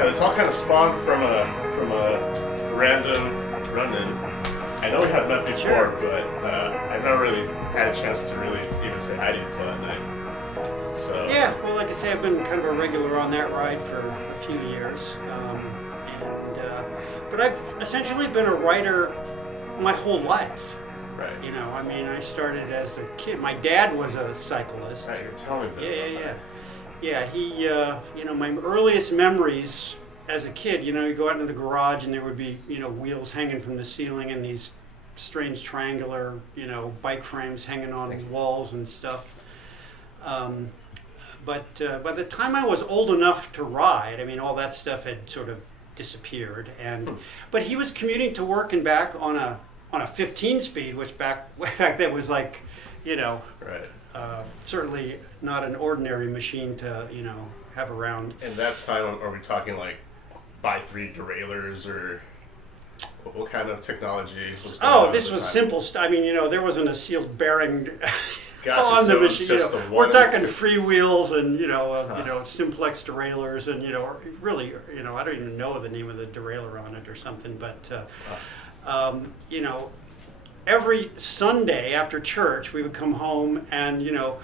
Yeah, this all kind of spawned from a random run-in. I know we had met before, Sure. but I never really had a chance to really even say hi to you until that night. So Yeah, well, like I say, I've been kind of a regular on that ride for a few years, but I've essentially been a writer my whole life. right. You know, I mean, I started as a kid. My dad was a cyclist. Right, you're telling me about Yeah. that. Yeah, he, you know, my earliest memories as a kid, you know, you go out into the garage and there would be, you know, wheels hanging from the ceiling and these strange triangular, you know, bike frames hanging on walls and stuff. But by the time I was old enough to ride, I mean, all that stuff had sort of disappeared. But he was commuting to work and back on a 15 speed, which back then was like, you know, Right. certainly not an ordinary machine to, you know, have around. And that time, are we talking like by 3 derailleurs or what kind of technology was going on Oh, at this the was time? simple stuff. I mean, you know, there wasn't a sealed bearing Gotcha, on the so it was machine. just You know, the we're one- talking free wheels and you know simplex derailleurs and you know really you know I don't even know the name of the derailleur on it or something, but you know every Sunday after church we would come home and you know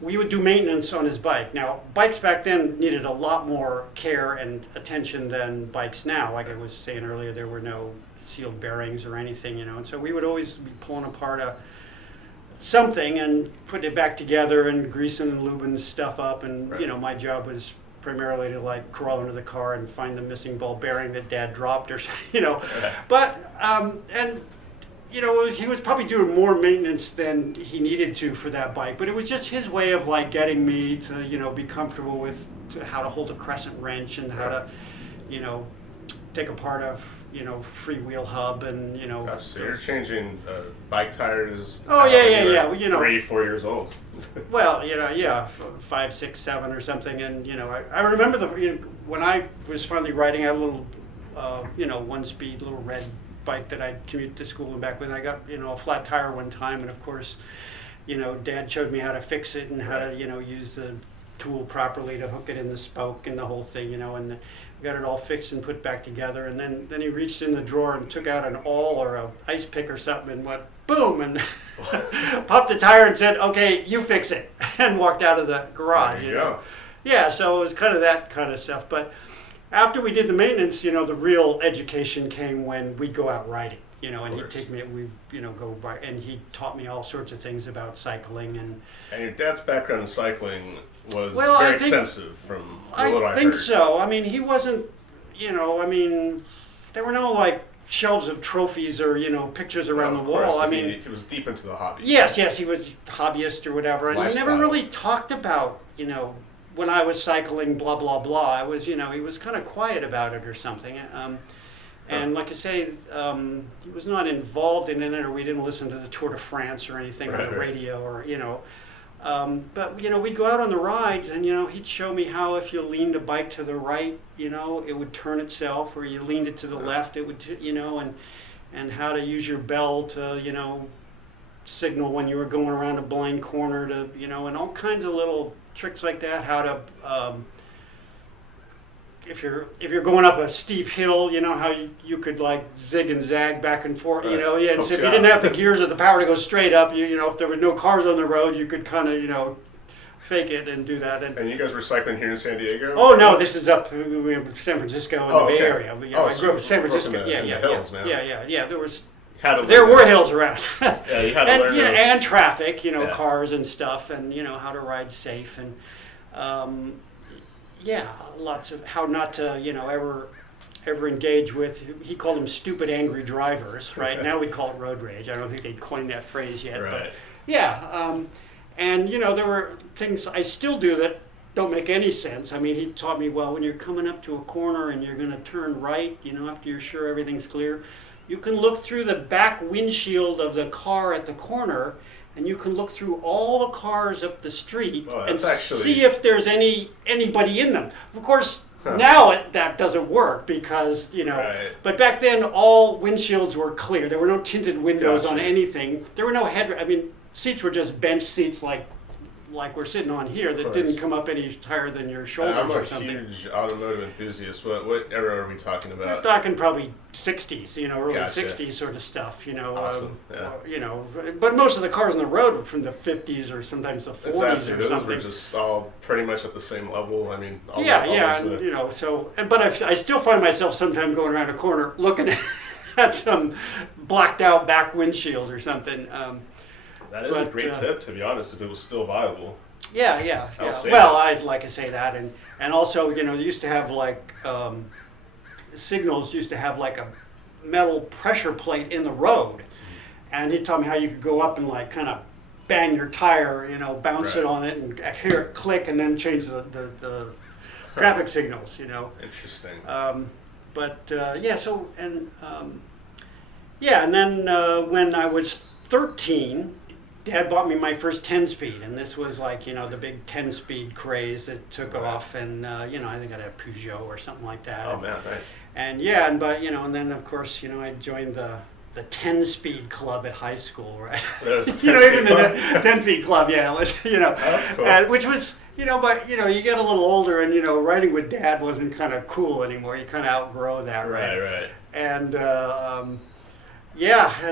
we would do maintenance on his bike. Now bikes back then needed a lot more care and attention than bikes now. Like I was saying earlier, there were no sealed bearings or anything, you know, and so we would always be pulling apart something and putting it back together and greasing and lubing stuff up. And Right. you know, my job was primarily to like crawl under the car and find the missing ball bearing that Dad dropped, or you know. Right. But and you know, he was probably doing more maintenance than he needed to for that bike. But it was just his way of like getting me to you know be comfortable with how to hold a crescent wrench and how to you know take apart a you know freewheel hub and you know. Gosh, so you're changing bike tires. Oh, now yeah, when yeah, you're yeah, well, you know. 3, 4 years old. Well, you know, yeah, 5, 6, 7 or something, and you know, I remember when I was finally riding a little, you know, 1-speed little red bike that I'd commute to school and back with. I got you know a flat tire one time, and of course, you know, Dad showed me how to fix it and how to you know use the tool properly to hook it in the spoke and the whole thing, you know, and got it all fixed and put back together. And then he reached in the drawer and took out an awl or a ice pick or something and went boom and popped the tire and said, "Okay, you fix it," and walked out of the garage. There you know? go. Yeah, so it was kind of that kind of stuff. But after we did the maintenance, you know, the real education came when we'd go out riding. You know, and he'd course. take me, we, you know, go by, and he taught me all sorts of things about cycling and. And your dad's background in cycling was Well, very I think- extensive from what I I think heard. so. I mean, he wasn't, you know, I mean, there were no like shelves of trophies or, you know, pictures around Of the course, wall. I but mean, he was deep into the hobby. yes, he was hobbyist or whatever. And he never Lifestyle. really talked about, you know, when I was cycling, blah, blah, blah. I was, you know, he was kind of quiet about it or something. And like I say, he was not involved in it, or we didn't listen to the Tour de France or anything on the Right. radio, or you know. But you know, we'd go out on the rides, and you know, he'd show me how if you leaned a bike to the right, you know, it would turn itself, or you leaned it to the left, it would, you know, and how to use your bell to, you know, signal when you were going around a blind corner to, you know, and all kinds of little tricks like that. How to if you're going up a steep hill, you know how you could like zig and zag back and forth, you Right. know. Yeah, and Helps so if you you didn't out. have the gears or the power to go straight up, you know, if there were no cars on the road, you could kind of, you know, fake it and do that. And And you guys were cycling here in San Diego? oh no, this is up in San Francisco in Oh, the Bay okay. Area. But, yeah, Oh, I so grew up in San you grew up in Francisco. the- Yeah, in yeah, the hills, man. yeah. Had to There learn were that. hills around. Yeah, you had to and learn you know, those. and traffic, you know, Yeah. cars and stuff, and you know how to ride safe, and yeah, lots of how not to, you know, ever engage with. He called them stupid, angry drivers. Right now we call it road rage. I don't think they'd coined that phrase yet, Right. but yeah. And you know, there were things I still do that don't make any sense. I mean, he taught me, well, when you're coming up to a corner and you're going to turn right, you know, after you're sure everything's clear, you can look through the back windshield of the car at the corner, and you can look through all the cars up the street Oh, and that's actually- see if there's anybody in them. Of course, Huh. now that doesn't work because, you know, Right. but back then all windshields were clear. There were no tinted windows on Gotcha. anything. There were no I mean, seats were just bench seats like like we're sitting on here that course. didn't come up any higher than your shoulders I'm or a something. huge automotive enthusiast. What era are we talking We're about? talking probably 60s, early Gotcha. 60s sort of stuff, Awesome. But most of the cars on the road were from the 50s or sometimes the 40s Exactly. or Those something. were just all pretty much at the same level. I mean, But I still find myself sometimes going around a corner looking at some blacked out back windshield or something. that is a great tip, to be honest, if it was still viable. Yeah. I'll say Well, that. I'd like to say that, and also, they used to have like signals used to have like a metal pressure plate in the road, and he taught me how you could go up and like kind of bang your tire, bounce it Right. on it and hear it click, and then change the traffic signals, Interesting. And then when I was 13, Dad bought me my first 10-speed, and this was like, the big 10-speed craze that took Right. off, and, I think I had a Peugeot or something like that. Oh man, nice. And and then of course, I joined the 10-speed club at high school, right? There was a Even 10-speed the club? 10-speed club, yeah, it was, Oh, that's cool. which was, but, you get a little older and, riding with Dad wasn't kind of cool anymore. You kind of outgrow that, right? Right. And, and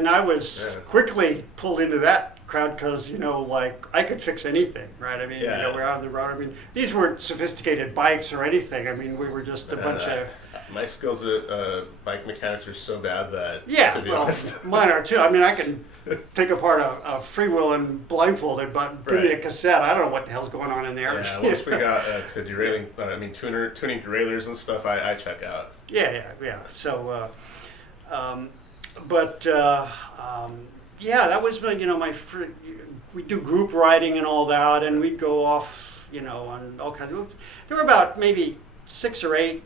I was quickly pulled into that crowd because, like, I could fix anything, right? I mean, we're out on the road. I mean, these weren't sophisticated bikes or anything. I mean, we were just a bunch of... My skills at bike mechanics are so bad that, to be well, honest. mine are too. I mean, I can take apart a freewheeling blindfolded, but give me a Right. cassette. I don't know what the hell's going on in there. Yeah, once we got to derailing, tuning derailleurs and stuff, I check out. Yeah. So, that was we do group riding and all that, and we'd go off, on all kinds of. There were about maybe 6 or 8,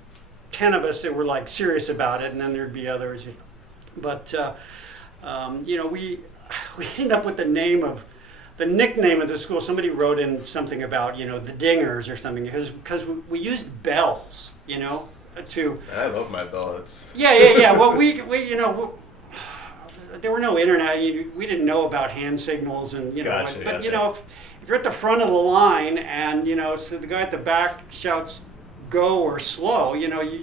10 of us that were like serious about it, and then there'd be others. But we ended up with the nickname of the school. Somebody wrote in something about the Dingers or something because we used bells, to. I love my bell. It's Yeah. Well, we there were no internet. We didn't know about hand signals and Gotcha, but gotcha. if you're at the front of the line and so the guy at the back shouts go or slow, you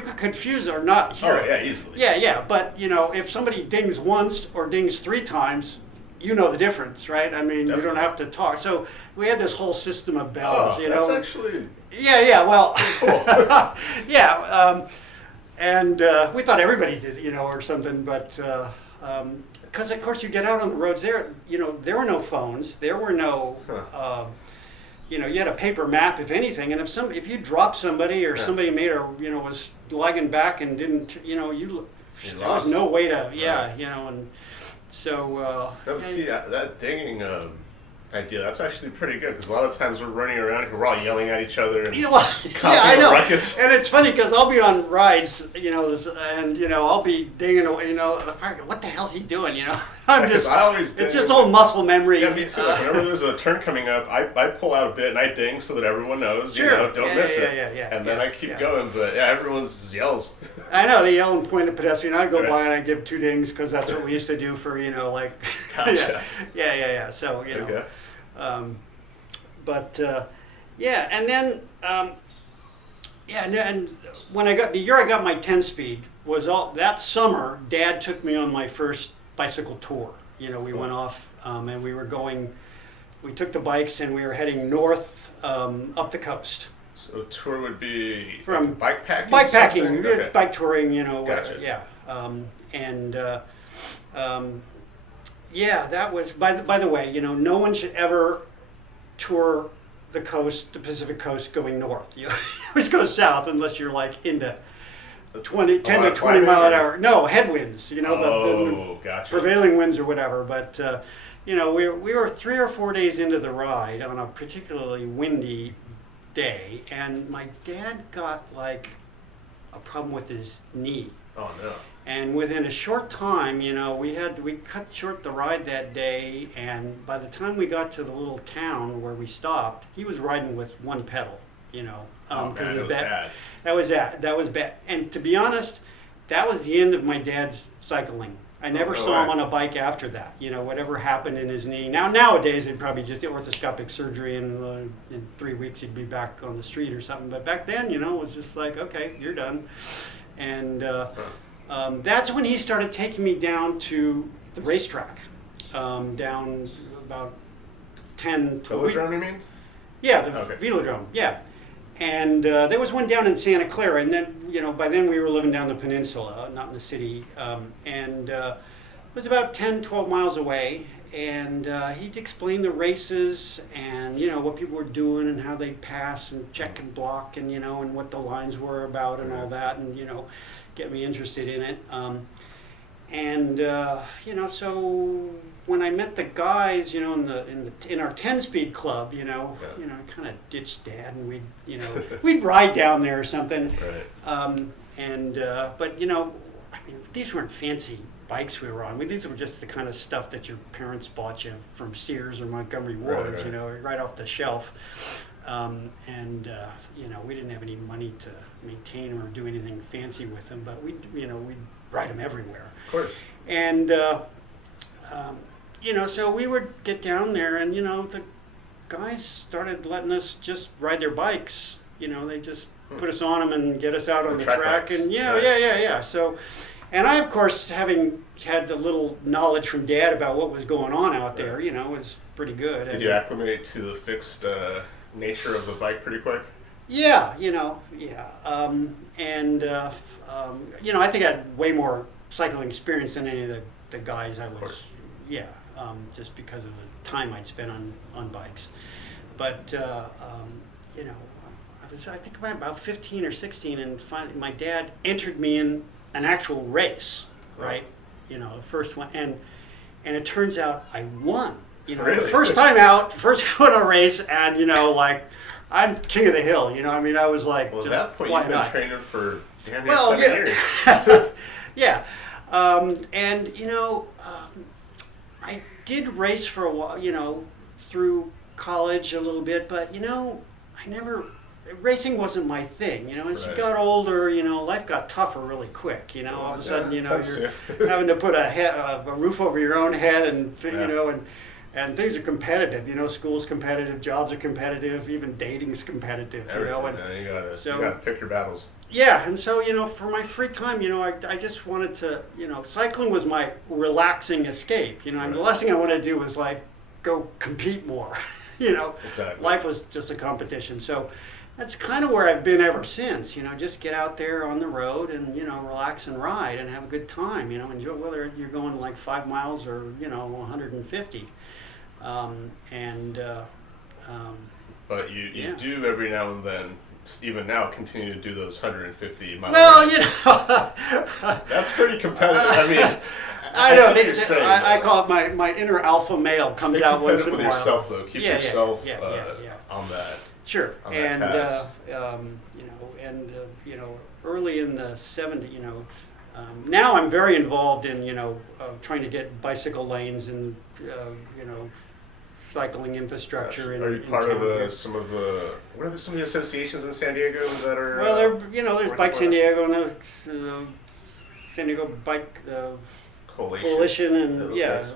could confuse or not hear Oh it. yeah, easily. Yeah. But if somebody dings once or dings 3 times, you know the difference, right? I mean, Definitely. you don't have to talk. So we had this whole system of bells. Oh, that's actually Yeah. Well, cool. yeah. And we thought everybody did, or something, but because of course you get out on the roads there, there were no phones, there were no, you had a paper map if anything, and if you dropped somebody or somebody made was lagging back and didn't, there was no way to, and so. That dinging idea, that's actually pretty good because a lot of times we're running around and we're all yelling at each other and causing I know. a ruckus. And it's funny because I'll be on rides, and I'll be dinging away, what the hell's he doing, I'm just, I always it's ding. just old muscle memory. Yeah, me too. Like, whenever there's a turn coming up, I pull out a bit and I ding so that everyone knows, Sure. don't miss it. Yeah, and then I keep going, but everyone just yells. I know, they yell and point at pedestrian. I go Right. by and I give 2 dings because that's what we used to do for, like, Gotcha. yeah. So, Okay. And then, and when the year I got my 10-speed was all that summer. Dad took me on my first bicycle tour. We went off and we took the bikes and we were heading north up the coast. So tour would be From bike packing. Bike packing, Okay. bike touring, Gotcha. yeah. That was, by the way, no one should ever tour the Pacific coast going north. You always go south unless you're like into 10 to 20 mile an hour. No, headwinds, the Gotcha. prevailing winds or whatever. But, we were 3 or 4 days into the ride on a particularly windy day, and my dad got like a problem with his knee. Oh no. And within a short time, we cut short the ride that day, and by the time we got to the little town where we stopped, he was riding with 1 pedal, Oh man, it was bad. That was bad. And to be honest, that was the end of my dad's cycling. I never no saw him way. on a bike after that. You know, whatever happened in his knee. Nowadays, they'd probably just do orthoscopic surgery, and in 3 weeks he'd be back on the street or something. But back then, you know, it was just like, okay, you're done. And that's when he started taking me down to the racetrack, down about 10 to Velodrome, you mean? yeah, the Okay. Velodrome, yeah. And there was one down in Santa Clara, and then, you know, by then we were living down the peninsula, not in the city. And it was about 10, 12 miles away. And he'd explain the races and, you know, what people were doing and how they pass and check and block and, you know, and what the lines were about and all that, and, you know, get me interested in it. You know, so when I met the guys, you know, in our 10-speed club, you know, I kind of ditched Dad, and we'd ride down there or something. Right. But you know, I mean, these weren't fancy bikes we were on. These were just the kind of stuff that your parents bought you from Sears or Montgomery Ward's, Right. you know, right off the shelf. You know, we didn't have any money to maintain them or do anything fancy with them, but we'd ride them everywhere. Of course. And, you know, so we would get down there, and, you know, the guys started letting us just ride their bikes. You know, they just put us on them and get us out on the track. Bikes. And yeah. So, and I, of course, having had a little knowledge from Dad about what was going on out there, you know, was pretty good. Did you acclimate to the fixed nature of the bike pretty quick? Yeah, you know, yeah. You know, I think I had way more cycling experience than any of the guys I was, just because of the time I'd spent on bikes. But, you know, I think about 15 or 16, and finally my dad entered me in an actual race, right? You know, the first one, and it turns out I won. You know, Really? first time out, first one a race, and, you know, like, I'm king of the hill, you know. I mean, I was like, Well, at just that point, fly you've been high. training for damn near Well, 7 years. yeah. And, you know, I did race for a while, you know, through college a little bit, but, you know, racing wasn't my thing. You know, as you Right. got older, you know, life got tougher really quick. You know, all of a sudden, you know, tends you're to. having to put a roof over your own head, and Yeah. you know, and things are competitive. You know, school's competitive, jobs are competitive, even dating's competitive. You know, and Everything, man. You so- gotta pick your battles. yeah, and so, you know, for my free time, you know, I just wanted to, you know, cycling was my relaxing escape. You know, and the Right. last thing I wanted to do was like go compete more. You know, Exactly. life was just a competition. So that's kind of where I've been ever since. You know, just get out there on the road and, you know, relax and ride and have a good time. You know, enjoy whether you're going like 5 miles or, you know, 150. But you Yeah. do every now and then, even now, continue to do those 150 miles. Well, you know. That's pretty competitive. I mean, I know. see what you're saying, I though. call it my inner alpha male comes Stay out once competitive in a with while. yourself, though. Keep Yeah, yeah, yourself yeah. on that. Sure, on that and task. you know, early in the '70s, you know, now I'm very involved in, you know, trying to get bicycle lanes and you know, cycling infrastructure. Are you in part town of here. some of the associations in San Diego that are? Well, there's working Bike for San that? Diego and the San Diego Bike Coalition, and Those yeah. guys.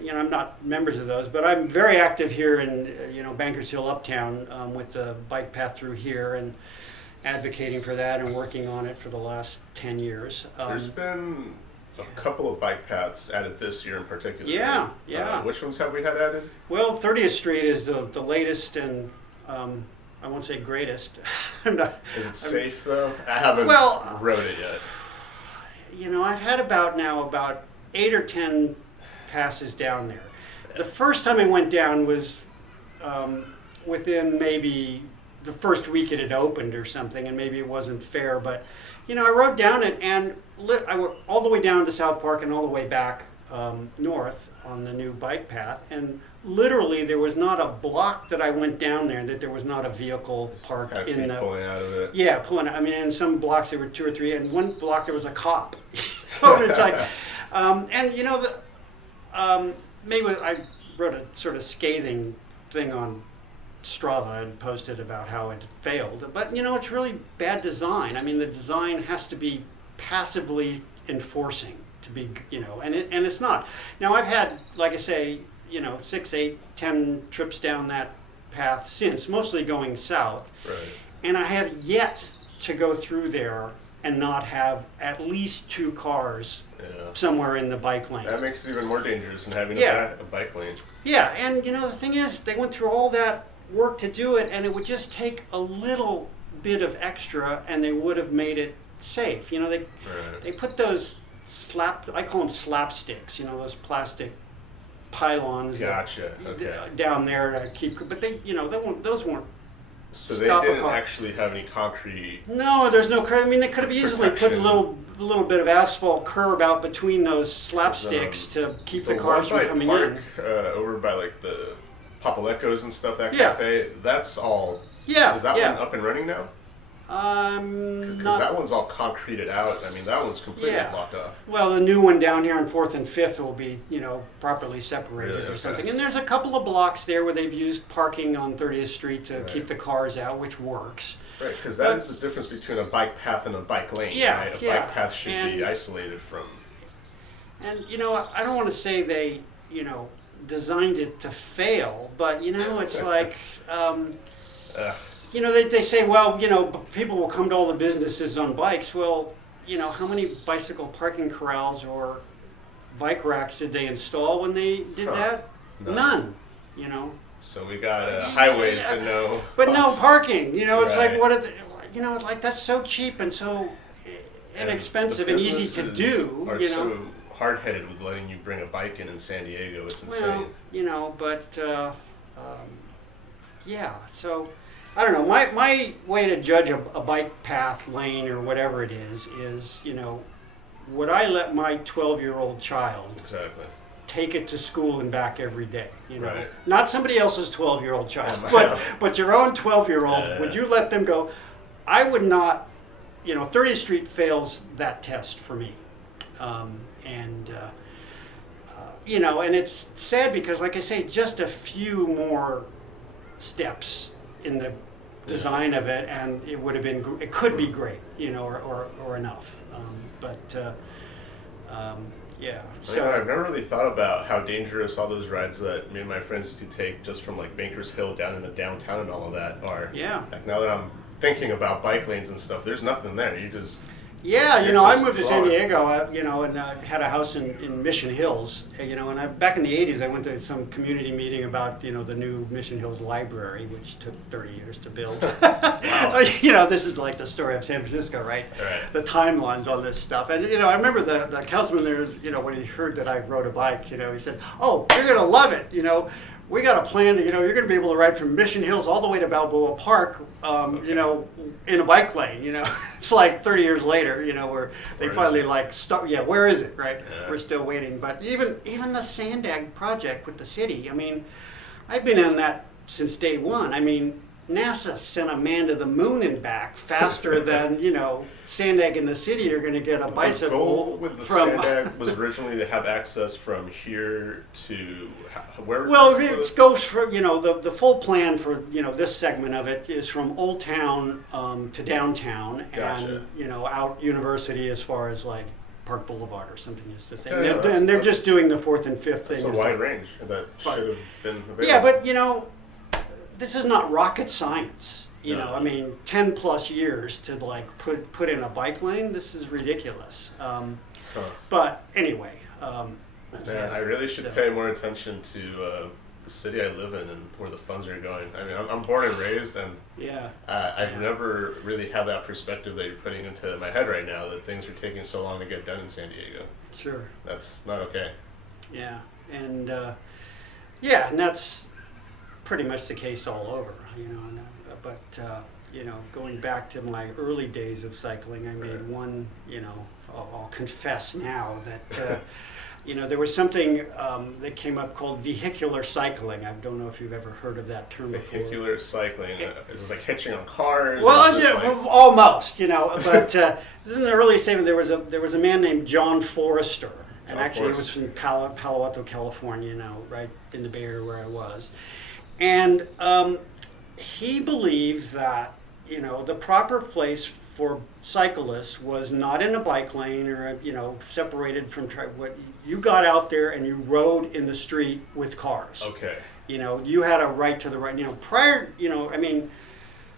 You know, I'm not members of those, but I'm very active here in, you know, Bankers Hill Uptown with the bike path through here, and advocating for that and working on it for the last 10 years. There's been a couple of bike paths added this year in particular. Yeah, right? yeah. Which ones have we had added? Well, 30th Street is the latest and I won't say greatest. I'm not, Is it safe though? I haven't rode it yet. you know, I've had about 8 or 10 passes down there. The first time I went down was within maybe the first week it had opened or something, and maybe it wasn't fair, but, you know, I rode down it, and I went all the way down to South Park and all the way back north on the new bike path, and literally there was not a block that I went down there that there was not a vehicle parked Kind of in keep the... pulling out of it. Yeah, pulling. I mean, in some blocks there were 2 or 3, and one block there was a cop. So it's like, and you know, maybe I wrote a sort of scathing thing on Strava and posted about how it failed. But you know, it's really bad design. I mean, the design has to be passively enforcing. to be, and it's not. Now I've had, like I say, 6, 8, 10 trips down that path since, mostly going south, Right. and I have yet to go through there and not have at least 2 cars Yeah. somewhere in the bike lane. That makes it even more dangerous than having Yeah. a bike lane. Yeah, and the thing is, they went through all that work to do it, and it would just take a little bit of extra, and they would have made it safe. Right. They put those I call them slapsticks, those plastic pylons Gotcha. Okay. down there to keep, but those weren't. So they Stop a didn't car. actually have any concrete. No, there's no curb. I mean, they could have easily put a little bit of asphalt curb out between those slapsticks to keep the cars from coming in. Over by like the Papalecos and stuff, that Yeah. cafe, that's all. Yeah, Is that yeah. one up and running now? Because Not that one's all concreted out. I mean, that one's completely Yeah. blocked off. well. The new one down here on 4th and 5th will be, properly separated Really? or Okay. something. And there's a couple of blocks there where they've used parking on 30th Street to Right. keep the cars out, which works. Right, because that is the difference between a bike path and a bike lane. Yeah, right? A yeah. bike path should be And- isolated from. And I don't want to say they, designed it to fail, but it's like. Ugh. They say, well, people will come to all the businesses on bikes. Well, how many bicycle parking corrals or bike racks did they install when they did Huh. that? None. None. So we got highways, but no. But no bus. parking. It's like, Right. what are the, like that's so cheap and so inexpensive the and easy to businesses do. Are so hard-headed with letting you bring a bike in San Diego. It's insane. Well, but yeah. So I don't know. My way to judge a bike path, lane, or whatever it is, would I let my 12-year-old child Exactly. take it to school and back every day? Right. Not somebody else's 12-year-old child, Yeah. but your own 12-year-old. Yeah. Would you let them go? I would not. 30th Street fails that test for me, and it's sad because, like I say, just a few more steps in the design of it, and it would have been. It could be great, or enough. Yeah. So I've never really thought about how dangerous all those rides that me and my friends used to take just from like Bankers Hill down into downtown and all of that are. yeah. Like now that I'm thinking about bike lanes and stuff, there's nothing there. You just. Yeah, you're I just moved to San flowing. Diego, and had a house in Mission Hills, and back in the 80s, I went to some community meeting about, the new Mission Hills Library, which took 30 years to build. Wow. This is like the story of San Francisco, right? Right. The timelines on this stuff. And, I remember the councilman there, when he heard that I rode a bike, he said, "Oh, you're going to love it, we got a plan to, you're going to be able to ride from Mission Hills all the way to Balboa Park, in a bike lane, It's like 30 years later, where they Where is finally it? start, where is it, right? Yeah. We're still waiting. But even the Sandag project with the city, I've been in that since day one. NASA sent a man to the moon and back faster than, Sandag and the city are going to get a The bicycle goal with the from. Sandag was originally to have access from here to where. Well, was it the- goes from, the full plan for, this segment of it is from Old Town to downtown Gotcha. and, out University as far as like Park Boulevard or something is the thing. Yeah, and that's- they're that's- just doing the 4th and 5th That's thing. a wide range that Fine. should have been available. Yeah, but, this is not rocket science. No. 10 plus years to like put in a bike lane, this is ridiculous. Huh. But anyway. Man, I really should So- pay more attention to the city I live in and where the funds are going. I'm born and raised, and Yeah. I've Yeah. never really had that perspective that you're putting into my head right now, that things are taking so long to get done in San Diego. Sure. That's not okay. Yeah, and and that's pretty much the case all over, going back to my early days of cycling, I made Right. one, I'll confess now that, there was something that came up called vehicular cycling. I don't know if you've ever heard of that term before. Vehicular cycling, is this like hitching on cars? or Well, is this yeah, like- almost, but in the early 70s, there was a man named John Forrester, and John actually Forrester. he was from Palo Alto, California, right in the Bay Area where I was, and he believed that the proper place for cyclists was not in a bike lane or separated from what you got out there and you rode in the street with cars. Okay. You had a right to the right. Prior, I mean.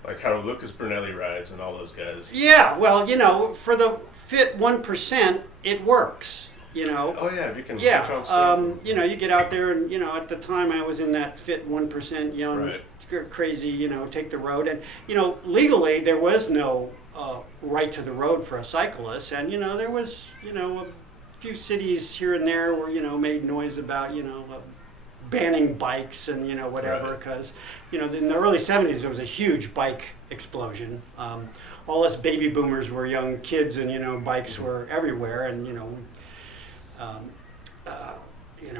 Like how Lucas Brunelli rides and all those guys. Yeah, well, for the fit 1%, it works. Oh yeah, you can. You get out there and at the time I was in that fit 1% young, right. Crazy, take the road, and legally there was no right to the road for a cyclist, and there was a few cities here and there where made noise about banning bikes and whatever, because in the early 70s there was a huge bike explosion. All us baby boomers were young kids, and bikes were everywhere, and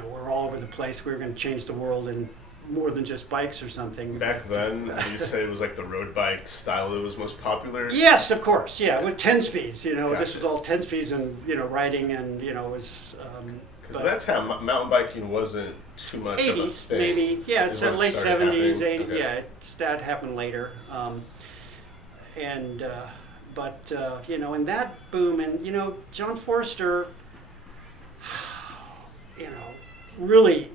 we're all over the place. We were going to change the world in more than just bikes or something. Back then, you say it was like the road bike style that was most popular? Yes, of course. Yeah, with 10 speeds. Gotcha. This was all 10 speeds and, riding and, was... Because that time, mountain biking wasn't too much 80s, of a thing. Maybe. Yeah, it's late 70s, happening. 80s. Okay. Yeah, that happened later. And that boom, and, John Forster, really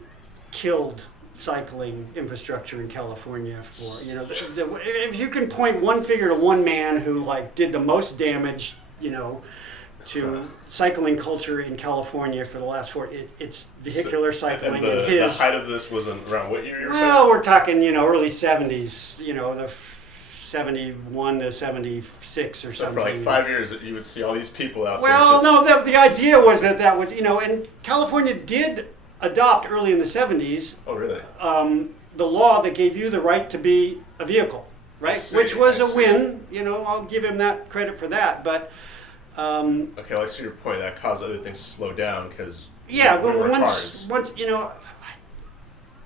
killed cycling infrastructure in California for, if you can point one figure to one man who did the most damage, to cycling culture in California for the last it's vehicular cycling. And the height of this was around what year you were saying? Well, we're talking, early 70s, the 71 to 76 or So something. for like 5 years, you would see all these people out well, there. no, the idea was that would, and California did adopt early in the 70s. Oh, really? The law that gave you the right to be a vehicle, right? Which was a win. I'll give him that credit for that. But okay, well, I see your point. That caused other things to slow down because once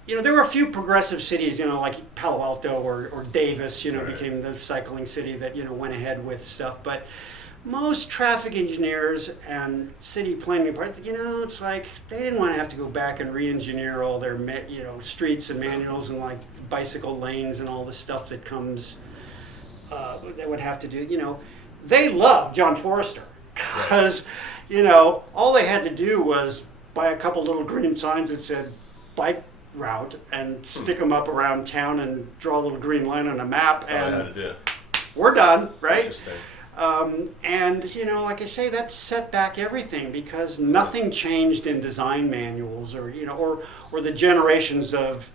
there were a few progressive cities, like Palo Alto or Davis, right. became the cycling city that went ahead with stuff. But most traffic engineers and city planning departments, it's like they didn't want to have to go back and re-engineer all their, streets and manuals and bicycle lanes and all the stuff that comes, that would have to do, They loved John Forster because, all they had to do was buy a couple little green signs that said bike route and stick them up around town and draw a little green line on a map. That's all I had to do. We're done, right? Interesting. And like I say, that set back everything because nothing changed in design manuals or the generations of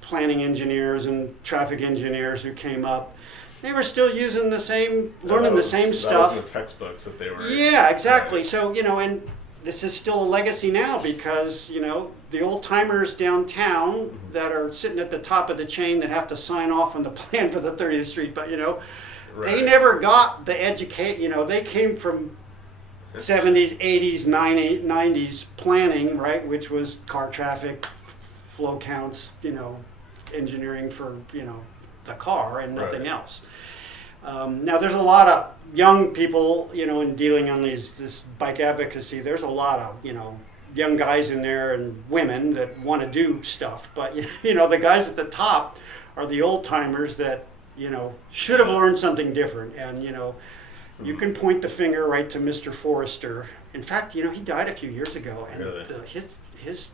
planning engineers and traffic engineers who came up. They were still using the same, learning the same stuff. That was in the textbooks that they were. Yeah, exactly. Right. So and this is still a legacy now because the old timers downtown that are sitting at the top of the chain that have to sign off on the plan for the 30th Street, but Right. they never got the educate. They came from 70s, 80s, 90s planning, right, which was car traffic, flow counts, engineering for the car and nothing right. else. Now there's a lot of young people, in dealing on this bike advocacy. There's a lot of young guys in there and women that want to do stuff, but the guys at the top are the old timers that should have learned something different. And, you can point the finger right to Mr. Forrester. In fact, he died a few years ago, and really? his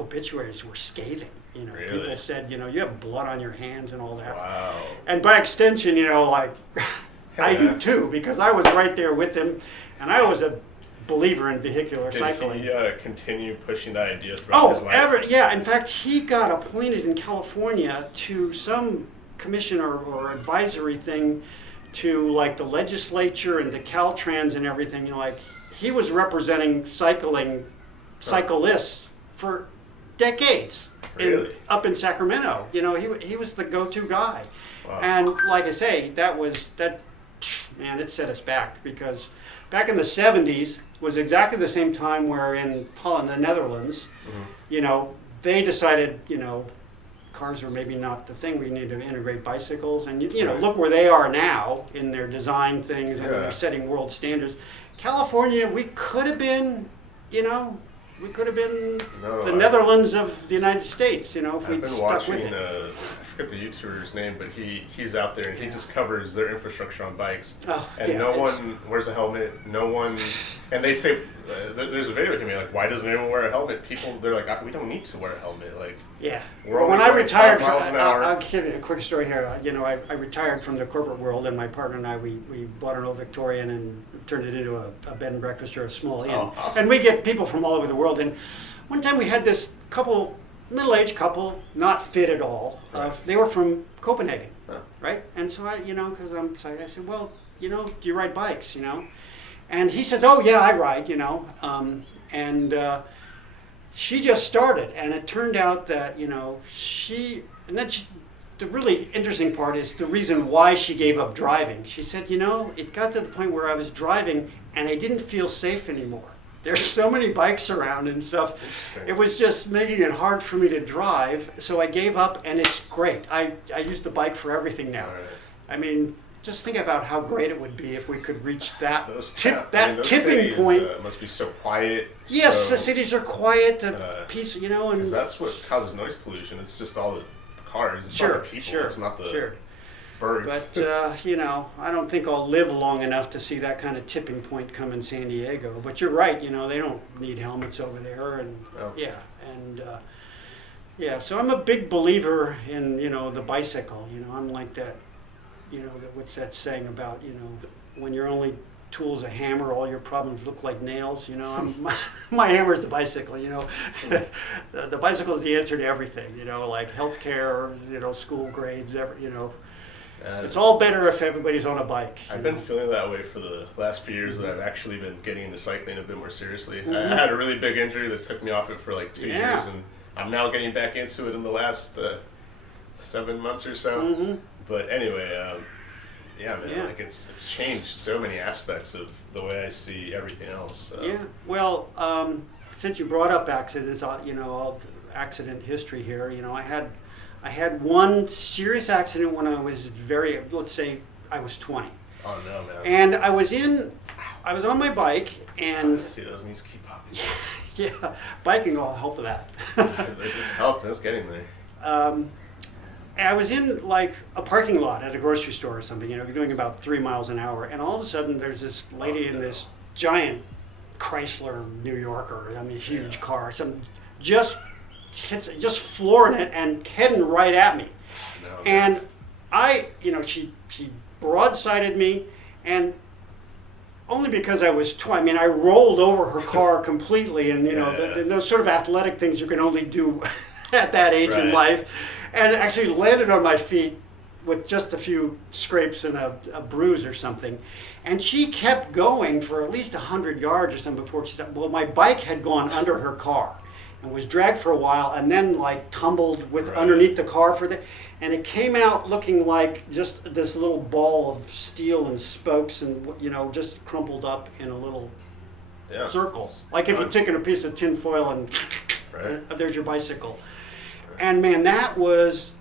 obituaries were scathing. Really? People said, you have blood on your hands and all that. Wow. And by extension, I do too, because I was right there with him, and I was a believer in vehicular cycling. Did he continue pushing that idea throughout his life? Yeah. In fact, he got appointed in California to some commission or advisory thing to the legislature and the Caltrans and everything. He was representing cyclists for decades. Really? Up in Sacramento. He was the go-to guy. Wow. And like I say, it set us back because back in the 70s was exactly the same time where in Holland, the Netherlands, they decided, cars are maybe not the thing. We need to integrate bicycles. And, Right. look where they are now in their design things and they're setting world standards. California, we could have been, we could have been No, the Netherlands of the United States, you know, if I've we'd been stuck with watching. it. I forget the YouTuber's name, but he's out there and he just covers their infrastructure on bikes. Oh, And yeah, no it's- one wears a helmet. No one, and they say there's a video of him like, why doesn't anyone wear a helmet? People, they're like, we don't need to wear a helmet. Like, Yeah. We're Well, when only I going retired, 5 miles an hour. I'll give you a quick story here. You know, I retired from the corporate world, and my partner and I, we bought an old Victorian and turned it into a bed and breakfast or a small inn. Oh, awesome. And we get people from all over the world. And one time we had this couple, middle-aged couple, not fit at all. Right. They were from Copenhagen, Huh. right? And so I, you know, because I'm sorry, I said, well, you know, do you ride bikes, you know? And he says, oh, yeah, I ride, you know. She just started, and it turned out that, you know, the really interesting part is the reason why she gave up driving. She said, you know, it got to the point where I was driving and I didn't feel safe anymore. There's so many bikes around and stuff. Interesting. It was just making it hard for me to drive, so I gave up, and it's great. I use the bike for everything now. Right. I mean, just think about how great it would be if we could reach that Those tipping cities, point. Must be so quiet. Yes, so, the cities are quiet, uh, peace, you know, and Because that's what causes noise pollution. It's just all the cars. It's sure, not the people. sure, It's not the sure. birds. But you know, I don't think I'll live long enough to see that kind of tipping point come in San Diego. But you're right, you know, they don't need helmets over there, and No. yeah. So I'm a big believer in, you know, the bicycle. You know, I'm like that. You know, what's that saying about, you know, when your only tool's a hammer, all your problems look like nails. You know, my hammer is the bicycle. You know, the bicycle is the answer to everything. You know, like healthcare, you know, school grades, you know. It's all better if everybody's on a bike. I've you been know. feeling that way for the last few years that I've actually been getting into cycling a bit more seriously. Mhm. I had a really big injury that took me off it for like 2 Yeah. years, and I'm now getting back into it in the last 7 months or so. Mm-hmm. But anyway, yeah, man, Yeah. like it's changed so many aspects of the way I see everything else. Yeah. Well, since you brought up accidents, you know, all accident history here. You know, I had one serious accident when I was let's say I was 20, Oh no, man. and I was on my bike, and See, those knees keep popping. yeah, biking will help with that. It's helping. It's getting there. I was in like a parking lot at a grocery store or something, you know, doing about 3 miles an hour, and all of a sudden there's this lady in this giant Chrysler New Yorker, I mean, huge Yeah. car, just flooring it and heading right at me. No, And you know, she broadsided me, and only because I was 20. I mean, I rolled over her car completely, and you know, Yeah. those sort of athletic things you can only do at that age in Right. life, and actually landed on my feet with just a few scrapes and a bruise or something. And she kept going for at least 100 yards or something before she stopped. Well, my bike had gone under her car and was dragged for a while, and then like tumbled with Right. underneath the car and it came out looking like just this little ball of steel and spokes, and you know, just crumpled up in a little Yeah. circle, like if you've taken a piece of tin foil and Right. there's your bicycle. And man, that was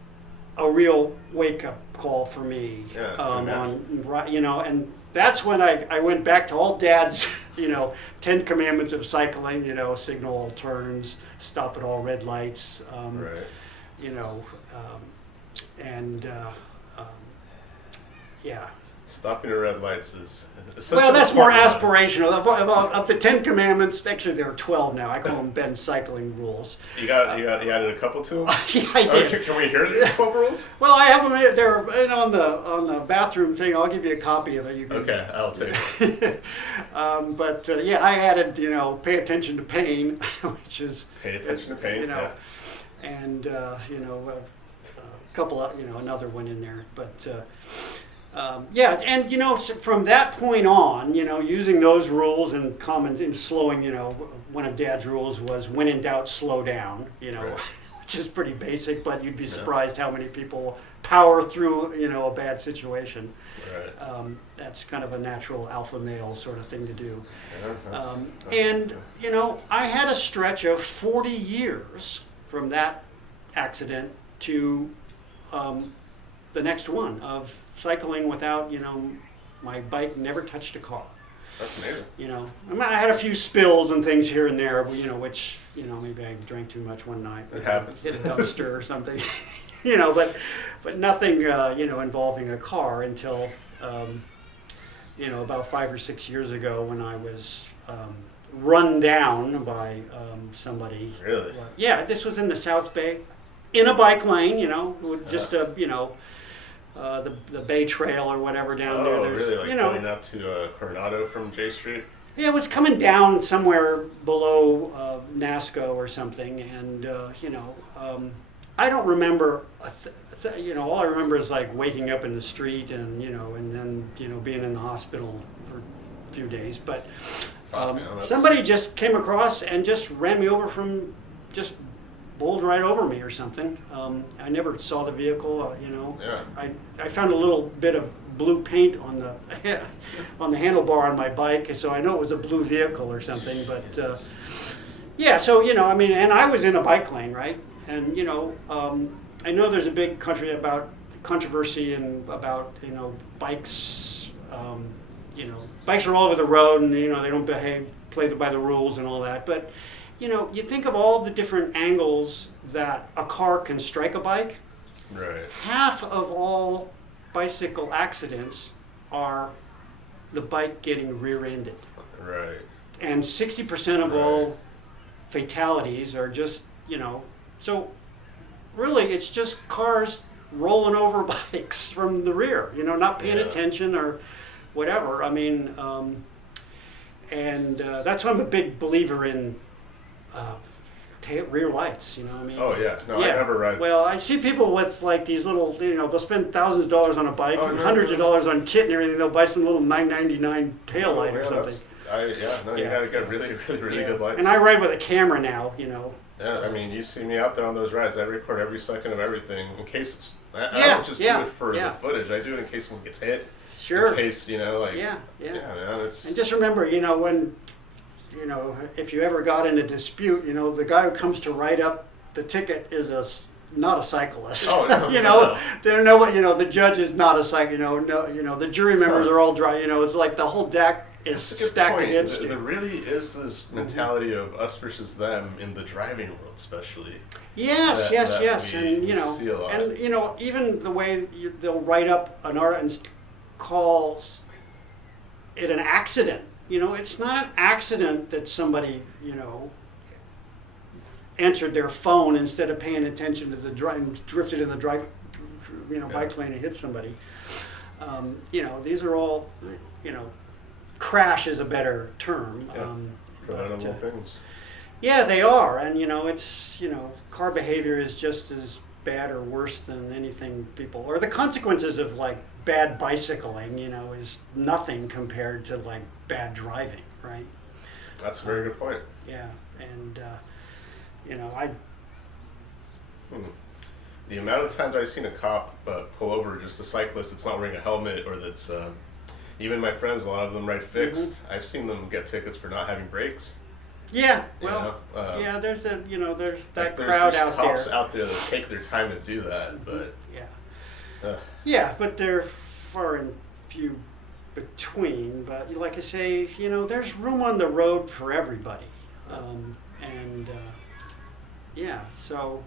a real wake-up call for me. Yeah, I can You know, and that's when I went back to all Dad's, you know, 10 commandments of cycling. You know, signal all turns, stop at all red lights. Right. You know, yeah. Stopping at red lights is. Well, that's more aspirational. Of the 10 commandments, actually there are 12 now. I call them Ben's cycling rules. You added a couple to them. Yeah, I did. Can we hear the 12 rules? Well, I have them. They're on the bathroom thing. I'll give you a copy of it. You can, Okay, I'll take it. Yeah, I added, you know, pay attention to pain, which is Pay attention to pain. you know, and you know, a couple of, you know, another one in there, but. Yeah, and you know, from that point on, you know, using those rules and slowing, you know, one of Dad's rules was when in doubt, slow down, you know, Right. which is pretty basic, but you'd be Yeah. surprised how many people power through, you know, a bad situation. Right. That's kind of a natural alpha male sort of thing to do. Yeah, that's And, you know, I had a stretch of 40 years from that accident to the next one of cycling without, you know, my bike never touched a car. That's amazing. You know, I mean, I had a few spills and things here and there, you know, which, you know, maybe I drank too much one night. It happens. Hit a dumpster or something, you know, but nothing, you know, involving a car until, you know, about 5 or 6 years ago when I was run down by somebody. Really? Yeah, this was in the South Bay, in a bike lane, you know, with just a, you know, the Bay Trail or whatever down there. Oh, There's, really? Like you know, going out to Coronado from J Street? yeah, it was coming down somewhere below NASCO or something, and you know, I don't remember. You know, all I remember is like waking up in the street, and you know, and then you know being in the hospital for a few days. But Man, somebody just came across and just ran me over from just bowled right over me or something. I never saw the vehicle. You know, Yeah. I found a little bit of blue paint on the on the handlebar on my bike, so I know it was a blue vehicle or something. But yeah, so you know, I mean, and I was in a bike lane, right? And you know, I know there's a big controversy and about you know bikes. You know, bikes are all over the road, and you know they don't play by the rules and all that. But you know, you think of all the different angles that a car can strike a bike. Right. Half of all bicycle accidents are the bike getting rear-ended. Right. And 60% of all fatalities are just, you know, so really it's just cars rolling over bikes from the rear, you know, not paying attention or whatever. I mean, and that's why I'm a big believer in rear lights, you know what I mean? Oh, yeah. No, I never ride. Well, I see people with like these little, you know, they'll spend thousands of dollars on a bike and hundreds of dollars on kit and everything. They'll buy some little $9.99 tail light or something. You gotta get really good lights. And I ride with a camera now, you know. Yeah, I mean, you see me out there on those rides. I record every second of everything in case I don't just do it for the footage. I do it in case someone gets hit. Sure. In case, you know, like. Yeah, man, it's. And just remember, you know, when. You know, if you ever got in a dispute, you know, the guy who comes to write up the ticket is not a cyclist. Oh, no, you know, they know what, you know, the judge is not a cyclist. You know, the jury members are all dry. You know, it's like the whole deck is stacked against you. There really is this mentality of us versus them in the driving world, especially. Yes, yes, and you know, see a lot. and you know, even the way they'll write up an art and call it an accident. You know, it's not an accident that somebody, you know, entered their phone instead of paying attention to the drive, drifted in the drive, you know, bike lane and hit somebody. You know, these are all, you know, crash is a better term. Preventable things. Yeah, they are, and you know, it's, you know, car behavior is just as bad or worse than anything people, or the consequences of like bad bicycling, you know, is nothing compared to like bad driving, right? That's a very good point. Yeah, and you know, the amount of times I've seen a cop pull over just a cyclist that's not wearing a helmet, or that's even my friends, a lot of them ride fixed. I've seen them get tickets for not having brakes. Yeah, well, yeah, there's a, you know, there's that crowd out there. There's cops out there that take their time to do that, but yeah, but they're far and few between. But like I say, you know, there's room on the road for everybody, and yeah, so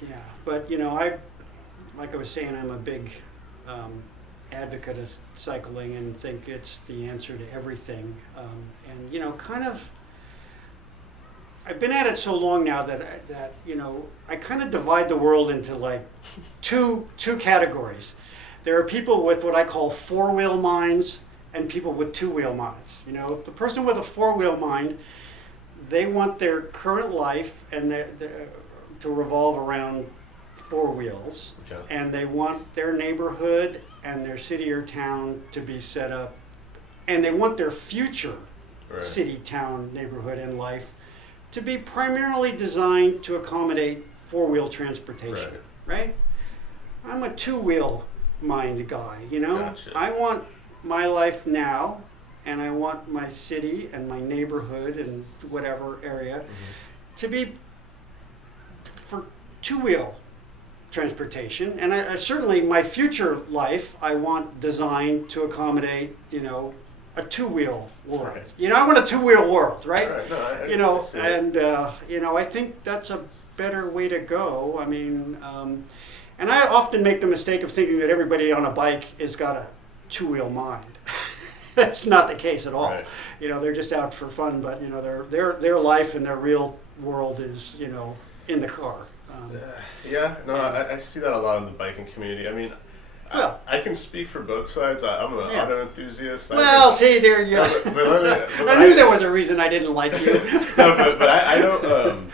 yeah, but you know, like I was saying, I'm a big advocate of cycling and think it's the answer to everything. And you know, kind of, I've been at it so long now that you know, I kind of divide the world into like two categories. There are people with what I call four-wheel minds and people with two-wheel minds. You know, the person with a four-wheel mind, they want their current life and to revolve around four wheels, and they want their neighborhood and their city or town to be set up, and they want their future city, town, neighborhood, and life to be primarily designed to accommodate four-wheel transportation, right? I'm a two-wheel mind guy, you know? Gotcha. I want my life now, and I want my city and my neighborhood and whatever area to be for two-wheel transportation, and I certainly my future life I want designed to accommodate, a two-wheel world. Right. I want a two-wheel world, right? Right. No, I see it. And I think that's a better way to go. I mean, and I often make the mistake of thinking that everybody on a bike has got a two-wheel mind. That's not the case at all. Right. They're just out for fun, but their life and their real world is in the car. I see that a lot in the biking community. I mean, Well, I can speak for both sides. I'm an Yeah. auto enthusiast. well, see, there you No, but let me- I knew there was a reason I didn't like you. No, but I don't.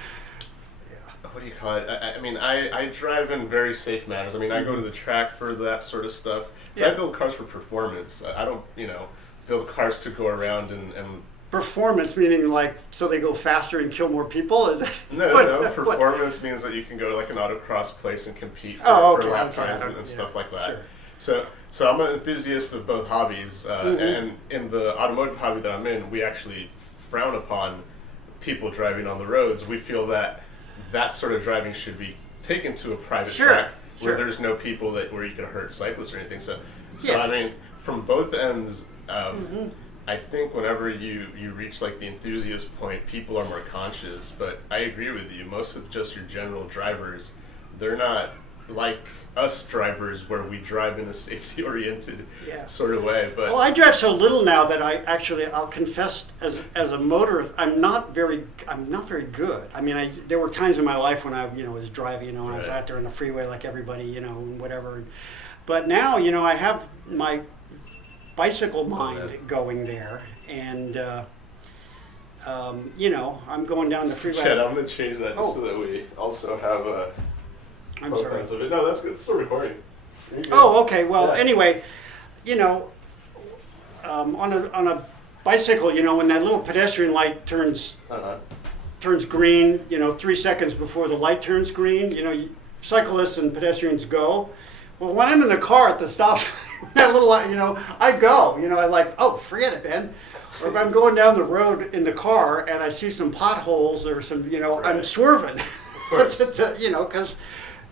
What do you call it? I mean, I drive in very safe manners. I mean, I go to the track for that sort of stuff. 'Cause I Yeah. build cars for performance. I don't, build cars to go around and Performance meaning like so they go faster and kill more people? Is that no, what- performance means that you can go to like an autocross place and compete for, Oh, for okay, lap okay, times I and don't- stuff yeah, like that. sure. So I'm an enthusiast of both hobbies, Mm-hmm. and in the automotive hobby that I'm in, we actually frown upon people driving on the roads. We feel that sort of driving should be taken to a private Sure, track where sure. there's no people where you can hurt cyclists or anything. So Yeah. I mean, from both ends. Mm-hmm. I think whenever you reach like the enthusiast point, people are more conscious. But I agree with you. Most of just your general drivers, they're not like us drivers where we drive in a safety-oriented Yeah. sort of way. But Well, I drive so little now that I'll confess as a motorist, I'm not very good. I mean, there were times in my life when I was driving, when I was Right. out there on the freeway like everybody, and whatever. But now, I have my bicycle mind going there, and I'm going down the freeway. Chad, I'm going to change that just Oh. so that we also have I'm both sorry. ends of it. No, that's good. It's still recording. You're good. Oh, okay. Well, Yeah. anyway, on a bicycle, when that little pedestrian light turns green, 3 seconds before the light turns green, cyclists and pedestrians go. Well, when I'm in the car at the stop, that little light, I go. I like, oh, forget it, man. Or if I'm going down the road in the car and I see some potholes or some, I'm Right. swerving. course. Because,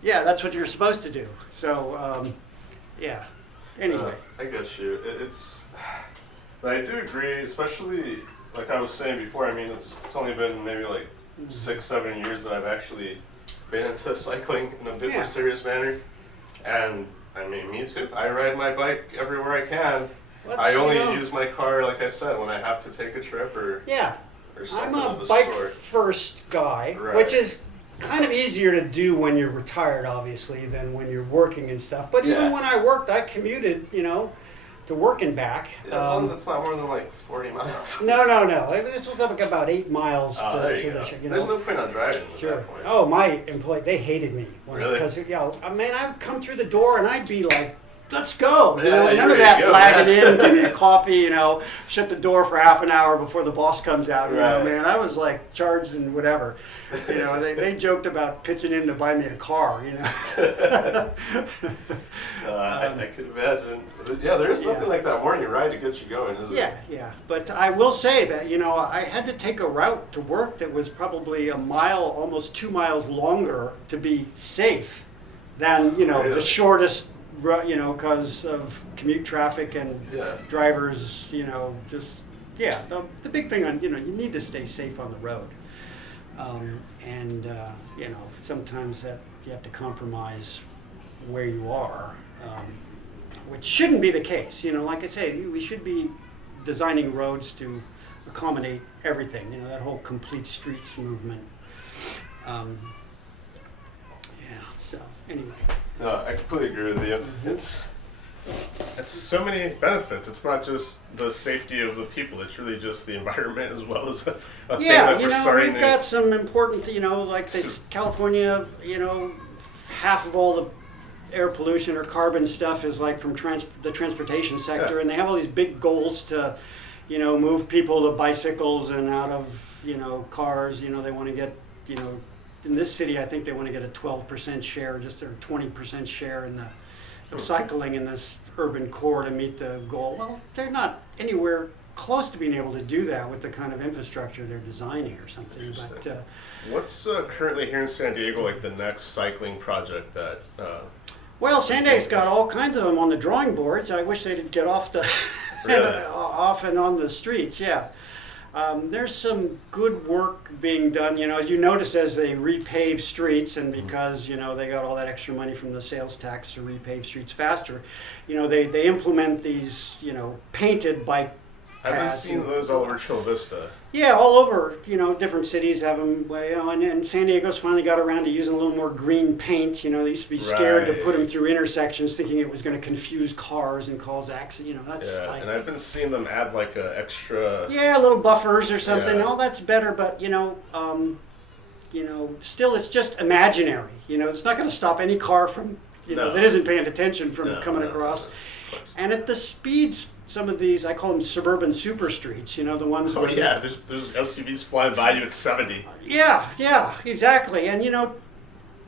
that's what you're supposed to do. So, Anyway. I get you. But I do agree, especially like I was saying before. I mean, it's only been maybe like 6-7 years that I've actually been into cycling in a bit Yeah. more serious manner, and I mean, me too. I ride my bike everywhere I can. I only use my car, like I said, when I have to take a trip or something I'm of a the bike sort. first guy, Right. which is kind of easier to do when you're retired, obviously, than when you're working and stuff. But even Yeah. when I worked, I commuted, to work and back. As long as it's not more than like 40 miles. No. This was like about 8 miles Oh, to there you the go. show, There's no point on driving at Sure. that point. Oh, my employee, they hated me. Really? Because, I'd come through the door and I'd be like, let's go. Yeah, you're None of ready that to go, lagging man. in, give me a coffee, shut the door for half an hour before the boss comes out. Right. Man, I was like charged and whatever. They joked about pitching in to buy me a car, I could imagine. Yeah, there is nothing Yeah. like that morning ride to get you going, is it? Yeah. But I will say that, I had to take a route to work that was probably a mile, almost 2 miles longer to be safe than, Really? the shortest, because of commute traffic and Yeah. drivers, the big thing on, you need to stay safe on the road. Sometimes that you have to compromise where you are, which shouldn't be the case. Like I say, we should be designing roads to accommodate everything, that whole complete streets movement. So anyway. No, I completely agree with you. It's so many benefits. It's not just the safety of the people. It's really just the environment as well as a thing that we're starting we've to. got some important, like California, half of all the air pollution or carbon stuff is like from the transportation sector, Yeah. and they have all these big goals to, move people to bicycles and out of, cars. They want to get, in this city, I think they want to get a 12% share, just a 20% share in the cycling in this urban core to meet the goal. Well, they're not anywhere close to being able to do that with the kind of infrastructure they're designing or something. But what's currently here in San Diego like the next cycling project that? Well, San Diego's got all kinds of them on the drawing boards. I wish they'd get off the Really? off and on the streets. Yeah. There's some good work being done, as you notice as they repave streets, and because, they got all that extra money from the sales tax to repave streets faster, they implement these, painted bike I've been paths. seeing those all over Chula Vista. Yeah, all over, different cities have them, and San Diego's finally got around to using a little more green paint. They used to be scared to put them through intersections, thinking it was going to confuse cars and cause accidents. That's Yeah, like, and I've been seeing them add like a extra. yeah, little buffers or something. Yeah. All that's better, but still it's just imaginary. It's not going to stop any car from, No. that isn't paying attention from No, coming no, across. no, of course. And at the speeds, some of these, I call them suburban super streets. The ones. Oh where yeah, there's SUVs flying by you at 70. Yeah, exactly. And